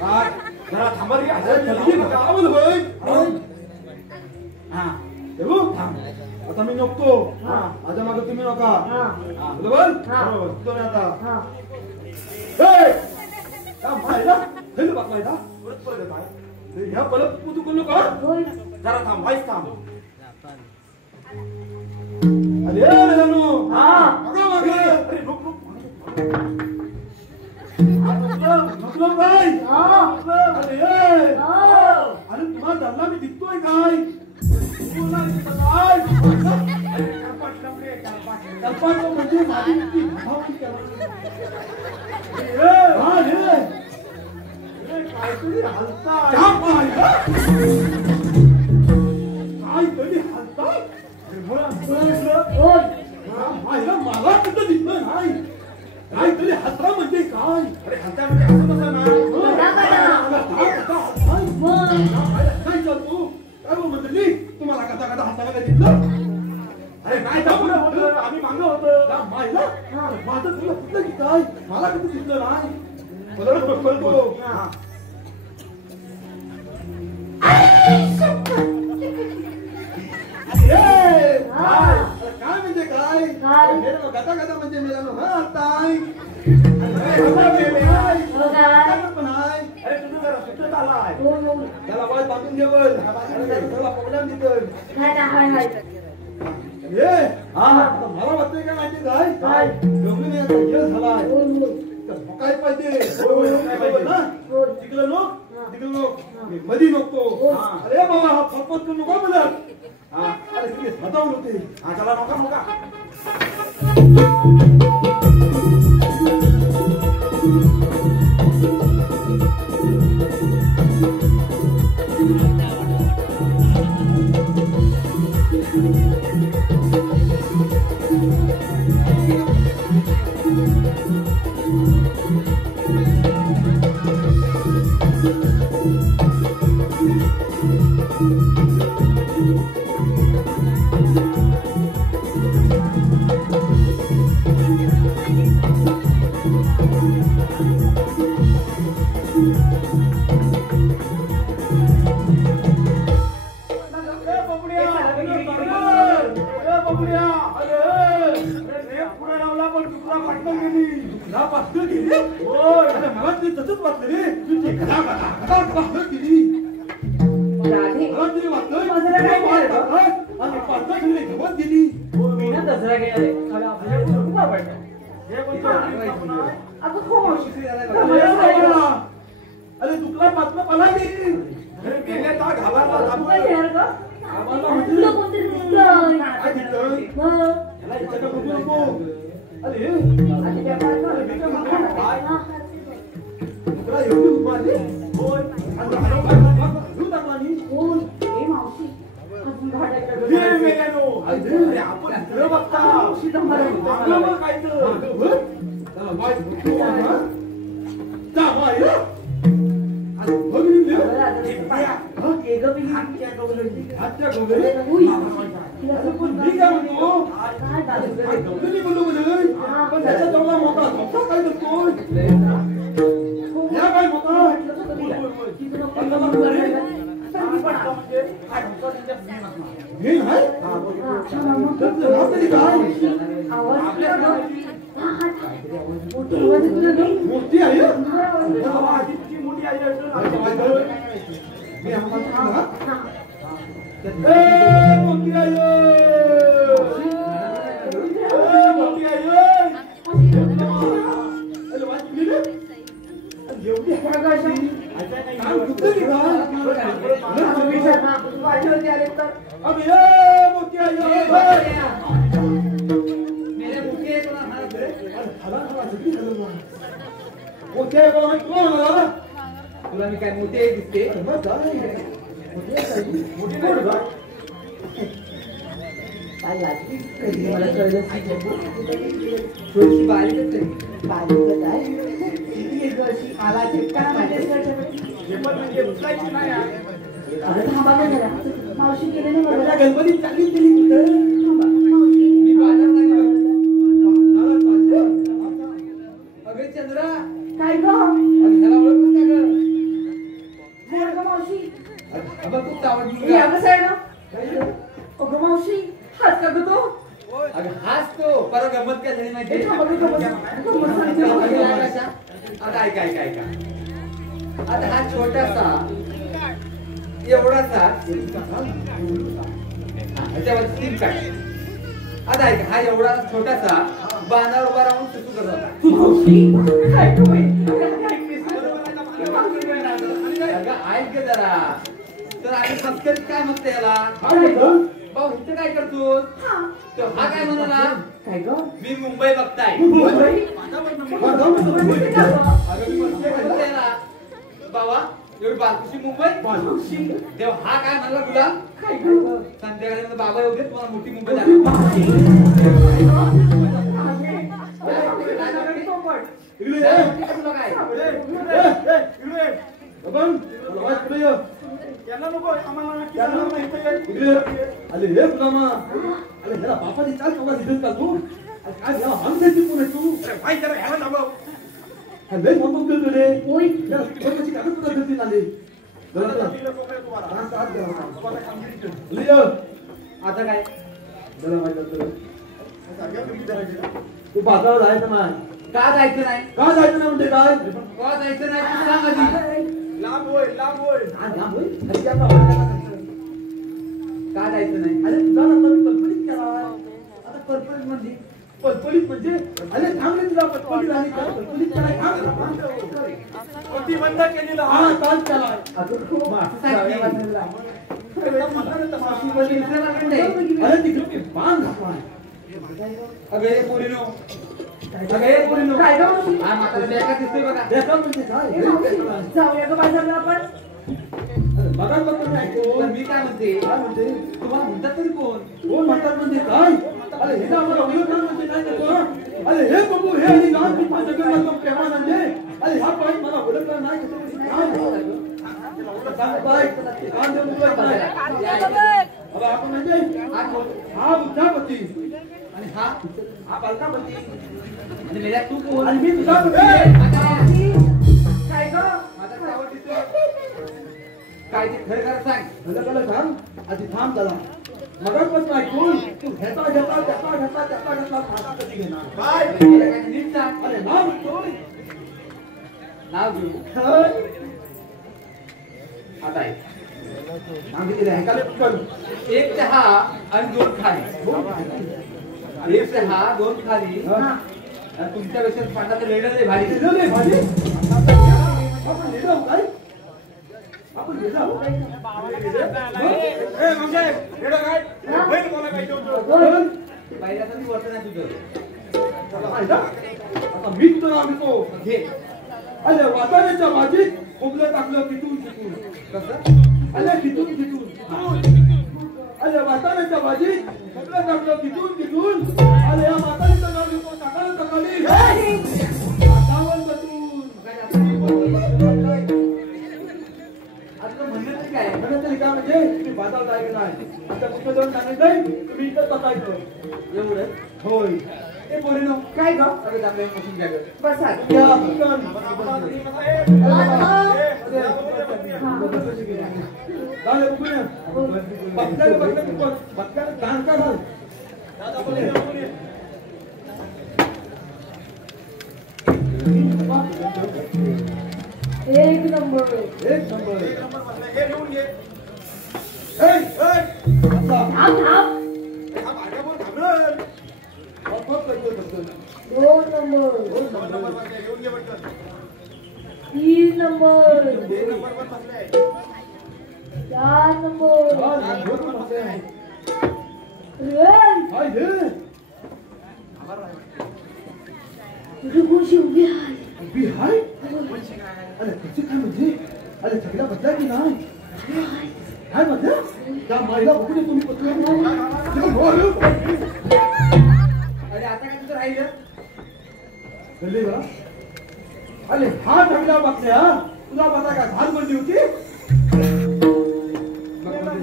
हा, जरा थांबा रे. अरे जल्दी काबूल होय हा देऊ आता मी नकतो हा. माझ्या मागे तुम्ही नका हा. बरोबर हा. बरोबर तुम्ही आता हा. हे! का मायला? हे बघायला? परत परत येत आहे. ह्या परत तू करू नका होय. जरा थांब वाईस थांब. अरे मेलानो हा. मागे मागे अरे रुक रुक. नको काय हा. अरे हे! हा. अरे तुम्हाला धरला मी दिसतोय काय तुम्हाला दिसत काय कल्पना म्हणजे माझी ती भावकी केला. हा रे काहीतरी हलताय काहीतरी हलताय होय. मला कुठं दिसलं नाही काहीतरी हलता म्हणजे काय अरे हलत्या म्हणजे असं तसं नाही. काय चालतो काय मंडळी तुम्हाला कथा कथा हाताला काय दिसलं अरे नाही दाबलं होतं आम्ही मागं होतं. माहिला माझं तुला कुठलं दिसतंय मला कुठं दिसलं नाही परत बघतो काय म्हणजे काय गता गता म्हणजे मिळालं हाताय हो काय? पण आहे अरे तुझं जरा सुट्ट आलाय. होय, होय. त्याला वाय बांधून घेवल त्याला प्रोग्राम देतोय हाय ना, हाय, हाय. मला वाटतंय काय माहिती काय काय? गवळी नाही आता हे झालाय होय, होय. काय पाहिजे काय पाहिजे? ना होय. तिकडं नको तिकडं नको मधी नको अरे बाबा हा फटफट करू नको मला अरे तुम्ही हटावून होते हा चला नका नका. अरे दुखला पातला पला गेली मेले तर घाबरला काय थांबून. झालं गं? तुला कोणतरी दिसलं? काय दिसतं? हं. याला इच्छा बघू नको अरे आणि त्या पाठवा. हा. तुला एवढी उपाधी होय आणि घेऊन टाकला मी होय. ए, मावशी. अजून भाड्याकडे ये मेल्यानो. अरे आपण इकडं बघता. मावशी तर मला मागं बघ काय तर. त्याला वाईट होतो हा जा बाई आणि बघितली मी एगं बिगी. हातच्या गवळी उई. पण मी काय म्हणतो काय झालं? काय गवळी बोललो म्हणजे पण त्याचा चांगला मोठा धोका काय करतोय या काय मोठा हे आहे त्याचं नाव तरी काय मूर्ती आहे मोठी आई मी आम्हाला मोठी आई मोठी आई एवढी काय कुठली काय खेळते आले तर अबे ये मोठी आहे मेरे मुके तुला महाराज रे मोठी आहे बोला कोण तुला मी काय मोठे दिसते मोठी कोण का काय लागली कधी मला कळलं थोडीशी बारीकच आहे बाजूला काय किती एक अशी आला चिपका माझ्या हे पण म्हणजे उचलायची नाही अगं थांबा ना जरा मावशी गेले ना आपल्या मला गणपती चालली गेली कुठं थांबा मावशी मी बाजार अगे चंद्रा काय ग ह्याला ओळखून काय ग मोर ग मावशी अगं खूप आवड हे कसं आहे ना अगं मावशी हात का ग तो अगं हाच तो परत गमत काय झाली माहिती थांबा ग गमत सांगते आता ऐका आता हा छोटासा एवढासा ह्याच्यावर स्टीम काढ आता ऐका हा एवढा छोटासा बाणावर उभा राहून सुसू करत होता तू मावशी काय तू अगं ऐक ग जरा तर आम्ही मस्करीत काय म्हणतो याला भाऊ इथं काय करतो तो हा काय म्हणाला काय ग मी मुंबई बघताय बाबा एवढी बालकुशी मुंबई तेव्हा हा काय म्हणला तुला काय ग संध्याकाळी म्हणलं, बाबा येऊ दे तुम्हाला मोठी मुंबई दाखवतो. इकडे तुला काय त्यांना नको आम्हाला इकडे अरे हे पुन्हा अरे ह्याला बापाची चाल कमा दिसत का तू काय ह्याला आमच्याची कोण आहे तू माहिती जरा ह्याला थांबव हा लय थांबव देतो रे होय कशी कागदपत्र देतील आले आता काय जरा माहिती तू बाजारात जायचं नाही का जायचं नाही का जायचं नाही म्हणते काय का जायचं नाही तू सांग आधी. लांब होय का जायचं नाही अरे तुझा नंतर मी कल्पनित केला आता कल्पनित म्हणजे पलपलीत म्हणजे अरे थांब रे तुला पलपलीत आली का कल्पनित केलाय कोणती बंद केलेला हा तास केलाय अरे तिकडे बाण घातलाय अगे पोरीनो अगे पोरीनो काय गं मावशी? हा म्हातारा बेकार दिसतोय बघा देखा म्हणजे काय ए मावशी, जाऊया ग बाजारला आपण बघा बघा नाही पण कोण मी काय म्हणते काय म्हणते तुम्हाला म्हणतात तरी कोण कोण म्हणतात म्हणजे काय अरे हे ना आम्हाला ओळखणार म्हणजे काय करतो अरे हे बघू हे आणि गाव मी माझ्याकडे तो प्रेमा म्हणजे अरे हा पाय मला ओळखणार नाही कसं अब आपण म्हणजे हा बुद्धापती आणि हा बालकापती आणि मेल्या तू कोण आणि मी बुद्धापती काय ग माझा आवड दिसतोय काय ते खरं खरं सांग भलं थांब आधी थांब चला मगापासून ऐकून तू घेता फाटा कधी घेणार काय नीट सांग अरे नाव म्हणतोय नाव घेऊ आता ऐक सांगितले आहे का पटकन एक चहा आणि दोन खाली एक चहा दोन खाली आणि तुमच्यापेक्षा पांढरा रेडर आहे भारी लिहिलं नाही भाजी आपण लिहिलं काय आपण लिहिलं ए म्हणजे लिहिलं काय बैल बोला काय होतं पहिल्याचं मी वर्तन आहे तुझं आता मीच तर आम्ही तो घे अरे वाटाण्याच्या भाजीत खोबलं टाकलं किटून कसं अरे किटून अरे वाटाण्याच्या भाजीत खोबलं टाकलं किटून अरे या वाटाण्याचं नाव घेतो सकाळी वातावरण बसून आता म्हणणं तरी काय म्हणत तरी काय म्हणजे तुम्ही बाजार जायचं नाही आता कुठं जाऊन सांगायचंय तुम्ही इथं बसायचं एवढं होय ए पोरीनो काय ग अगं आपल्या बसून घ्या गं. बसा या पटकन. चालेल, उभं राहा. बघताना दान का घाल. एक नंबर एक नंबर हे लिहून घे. ए, ए, बसा. थांब थांब हा माझ्या पण थांबलं. बघ, करतोय, करतोय. दोन नंबर दोन नंबर लिहून घे पटकन. तीन नंबर एक नंबर पण बसलाय. 4 नंबर तुझी कोणशी उभी आहे उभी आहे अरे कशी काय म्हणजे अरे सगळा बदला की नाही काय बदला त्या महिला बघून तुम्ही अरे आता काय तुझं राहिलं गल्ली बरा अरे हा ढगला बघल्या तुला बघा काय झाड बनली होती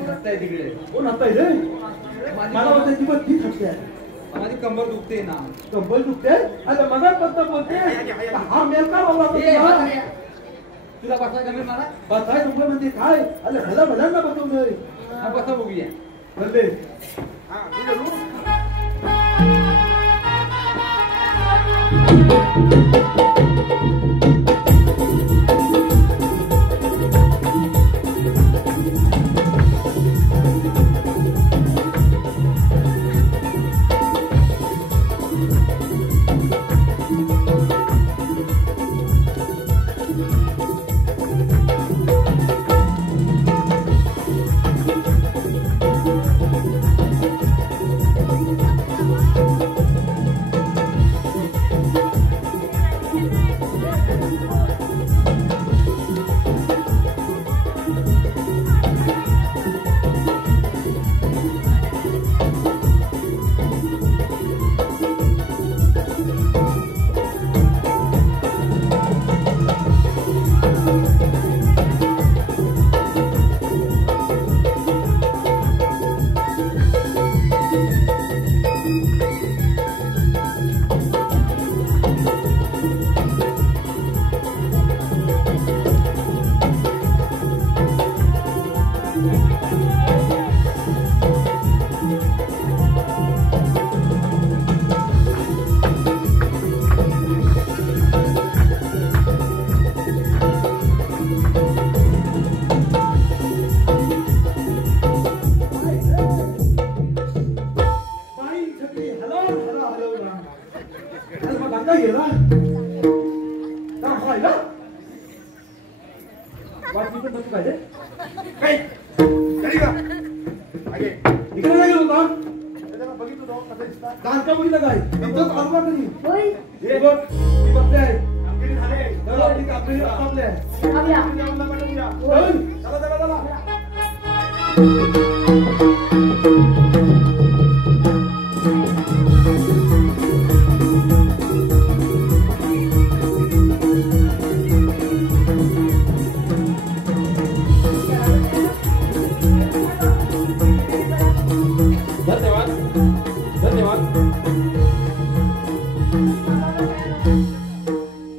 हत्ताय तिकडे कोण हत्ताय रे मला वाटतं ती पण ती हत्या माझी कंबर दुखते ना कंबल दुखते अरे मगाच बोलते हा मेल का बाबा तुला बसा कमी मला बसाय तुमचं म्हणजे काय अरे भला भल्यांना बसवलंय हा बसा बघूया गल्ले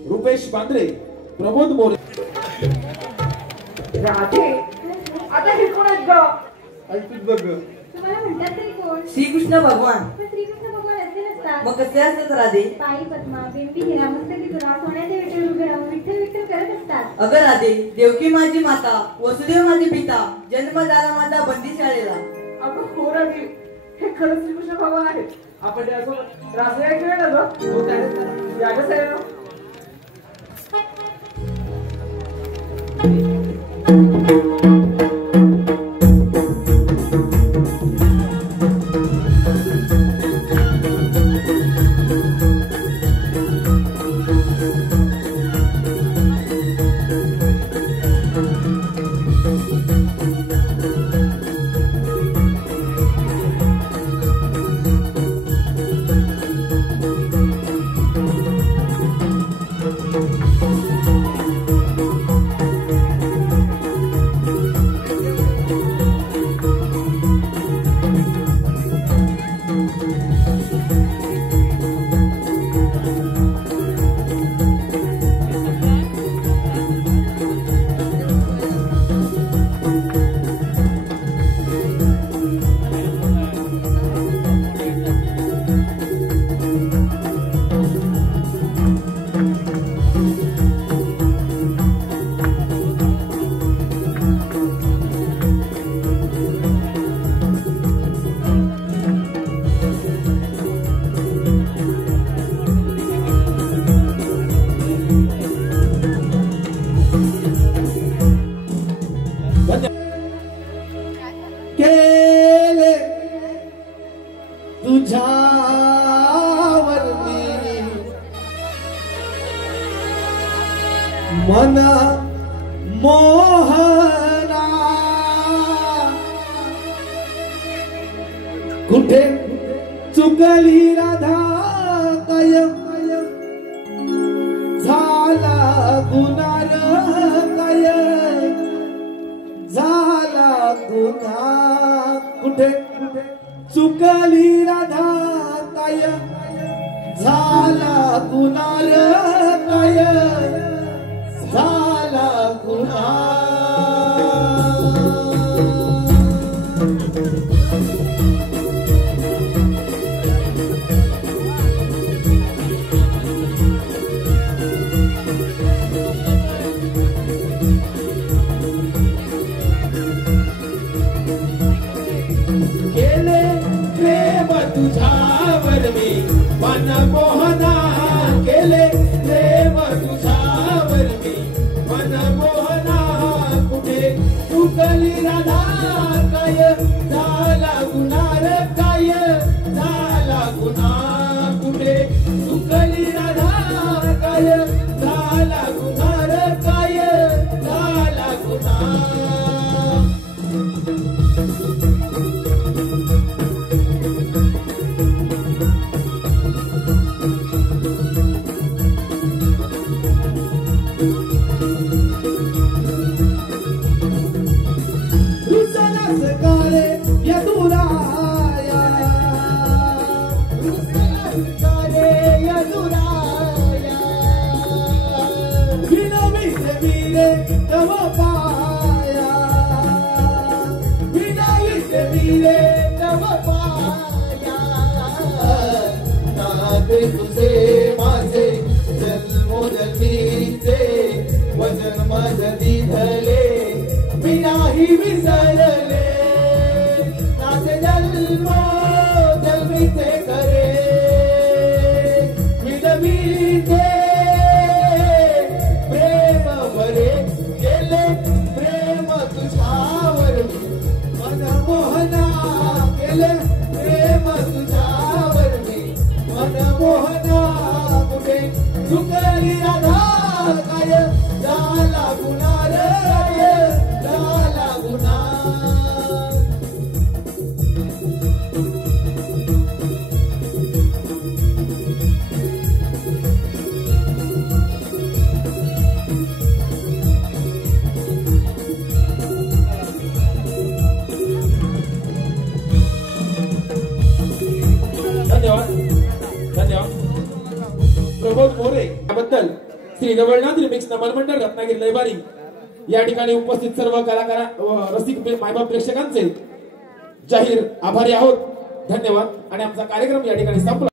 रुपेश बांद्रे, प्रमोद मोरे. आता हे कोण आहेत ग? ऐकूच बघ तुम्हाला म्हणतात तरी कोण? श्रीकृष्ण भगवान. पण श्रीकृष्ण भगवान असे नसतात. मग कसे असतात राधे? पायी पद्मा, बिंबी हिरा, मस्तकी तुला सोन्याचे विठ्ठल उभे राहून विठ्ठल विठ्ठल करत असतात. अगं राधे, देवकी माझी माता, वसुदेव माझे पिता, जन्म झाला माझा बंदीशाळेला. अगं हो राधी, हे खरंच श्रीकृष्ण भगवान आहेत. आपण त्यासोबत रासलीला खेळ ना ग? हो त्याने यागच आहे ना. केले तुझ्यावर मन मोहना कुठे चुकली राधा काय झाला गुनार काय झाला गुन्हा कुठे चुकली राधा काय झाला गुनार काय झाला गुन्हा केले प्रेम तुझ्यावर मी मन मोहना केले प्रेम तुझ्यावर मी मन मोहना कुठे चुकली राधा काय झाला गुनार काय झाला गुन्हा कुठे चुकली राधा काय झाला गुनार काय झाला गुन्हा तुझे माझे जन्मोजन्मीचे वचन मजदी धरले मी नाही विसरले नाते जन्मो जन्मीचे करे विडवीचे प्रेम बरे केले प्रेम तुझ्यावर मन मोहना केले प्रेम तुझ्यावर मी मन मोहना कुठे चुकली राधा काय झाला गुनार काय झाला गुन्हा धन्यवाद धन्यवाद प्रबोध मोरे याबद्दल श्री रवळनाथ रिमिक्स नमन मंडळ रत्नागिरी लयबारी या ठिकाणी उपस्थित सर्व कलाकार व रसिक मायबाप प्रेक्षकांचे जाहीर आभारी आहोत. धन्यवाद आणि आमचा कार्यक्रम या ठिकाणी संपला.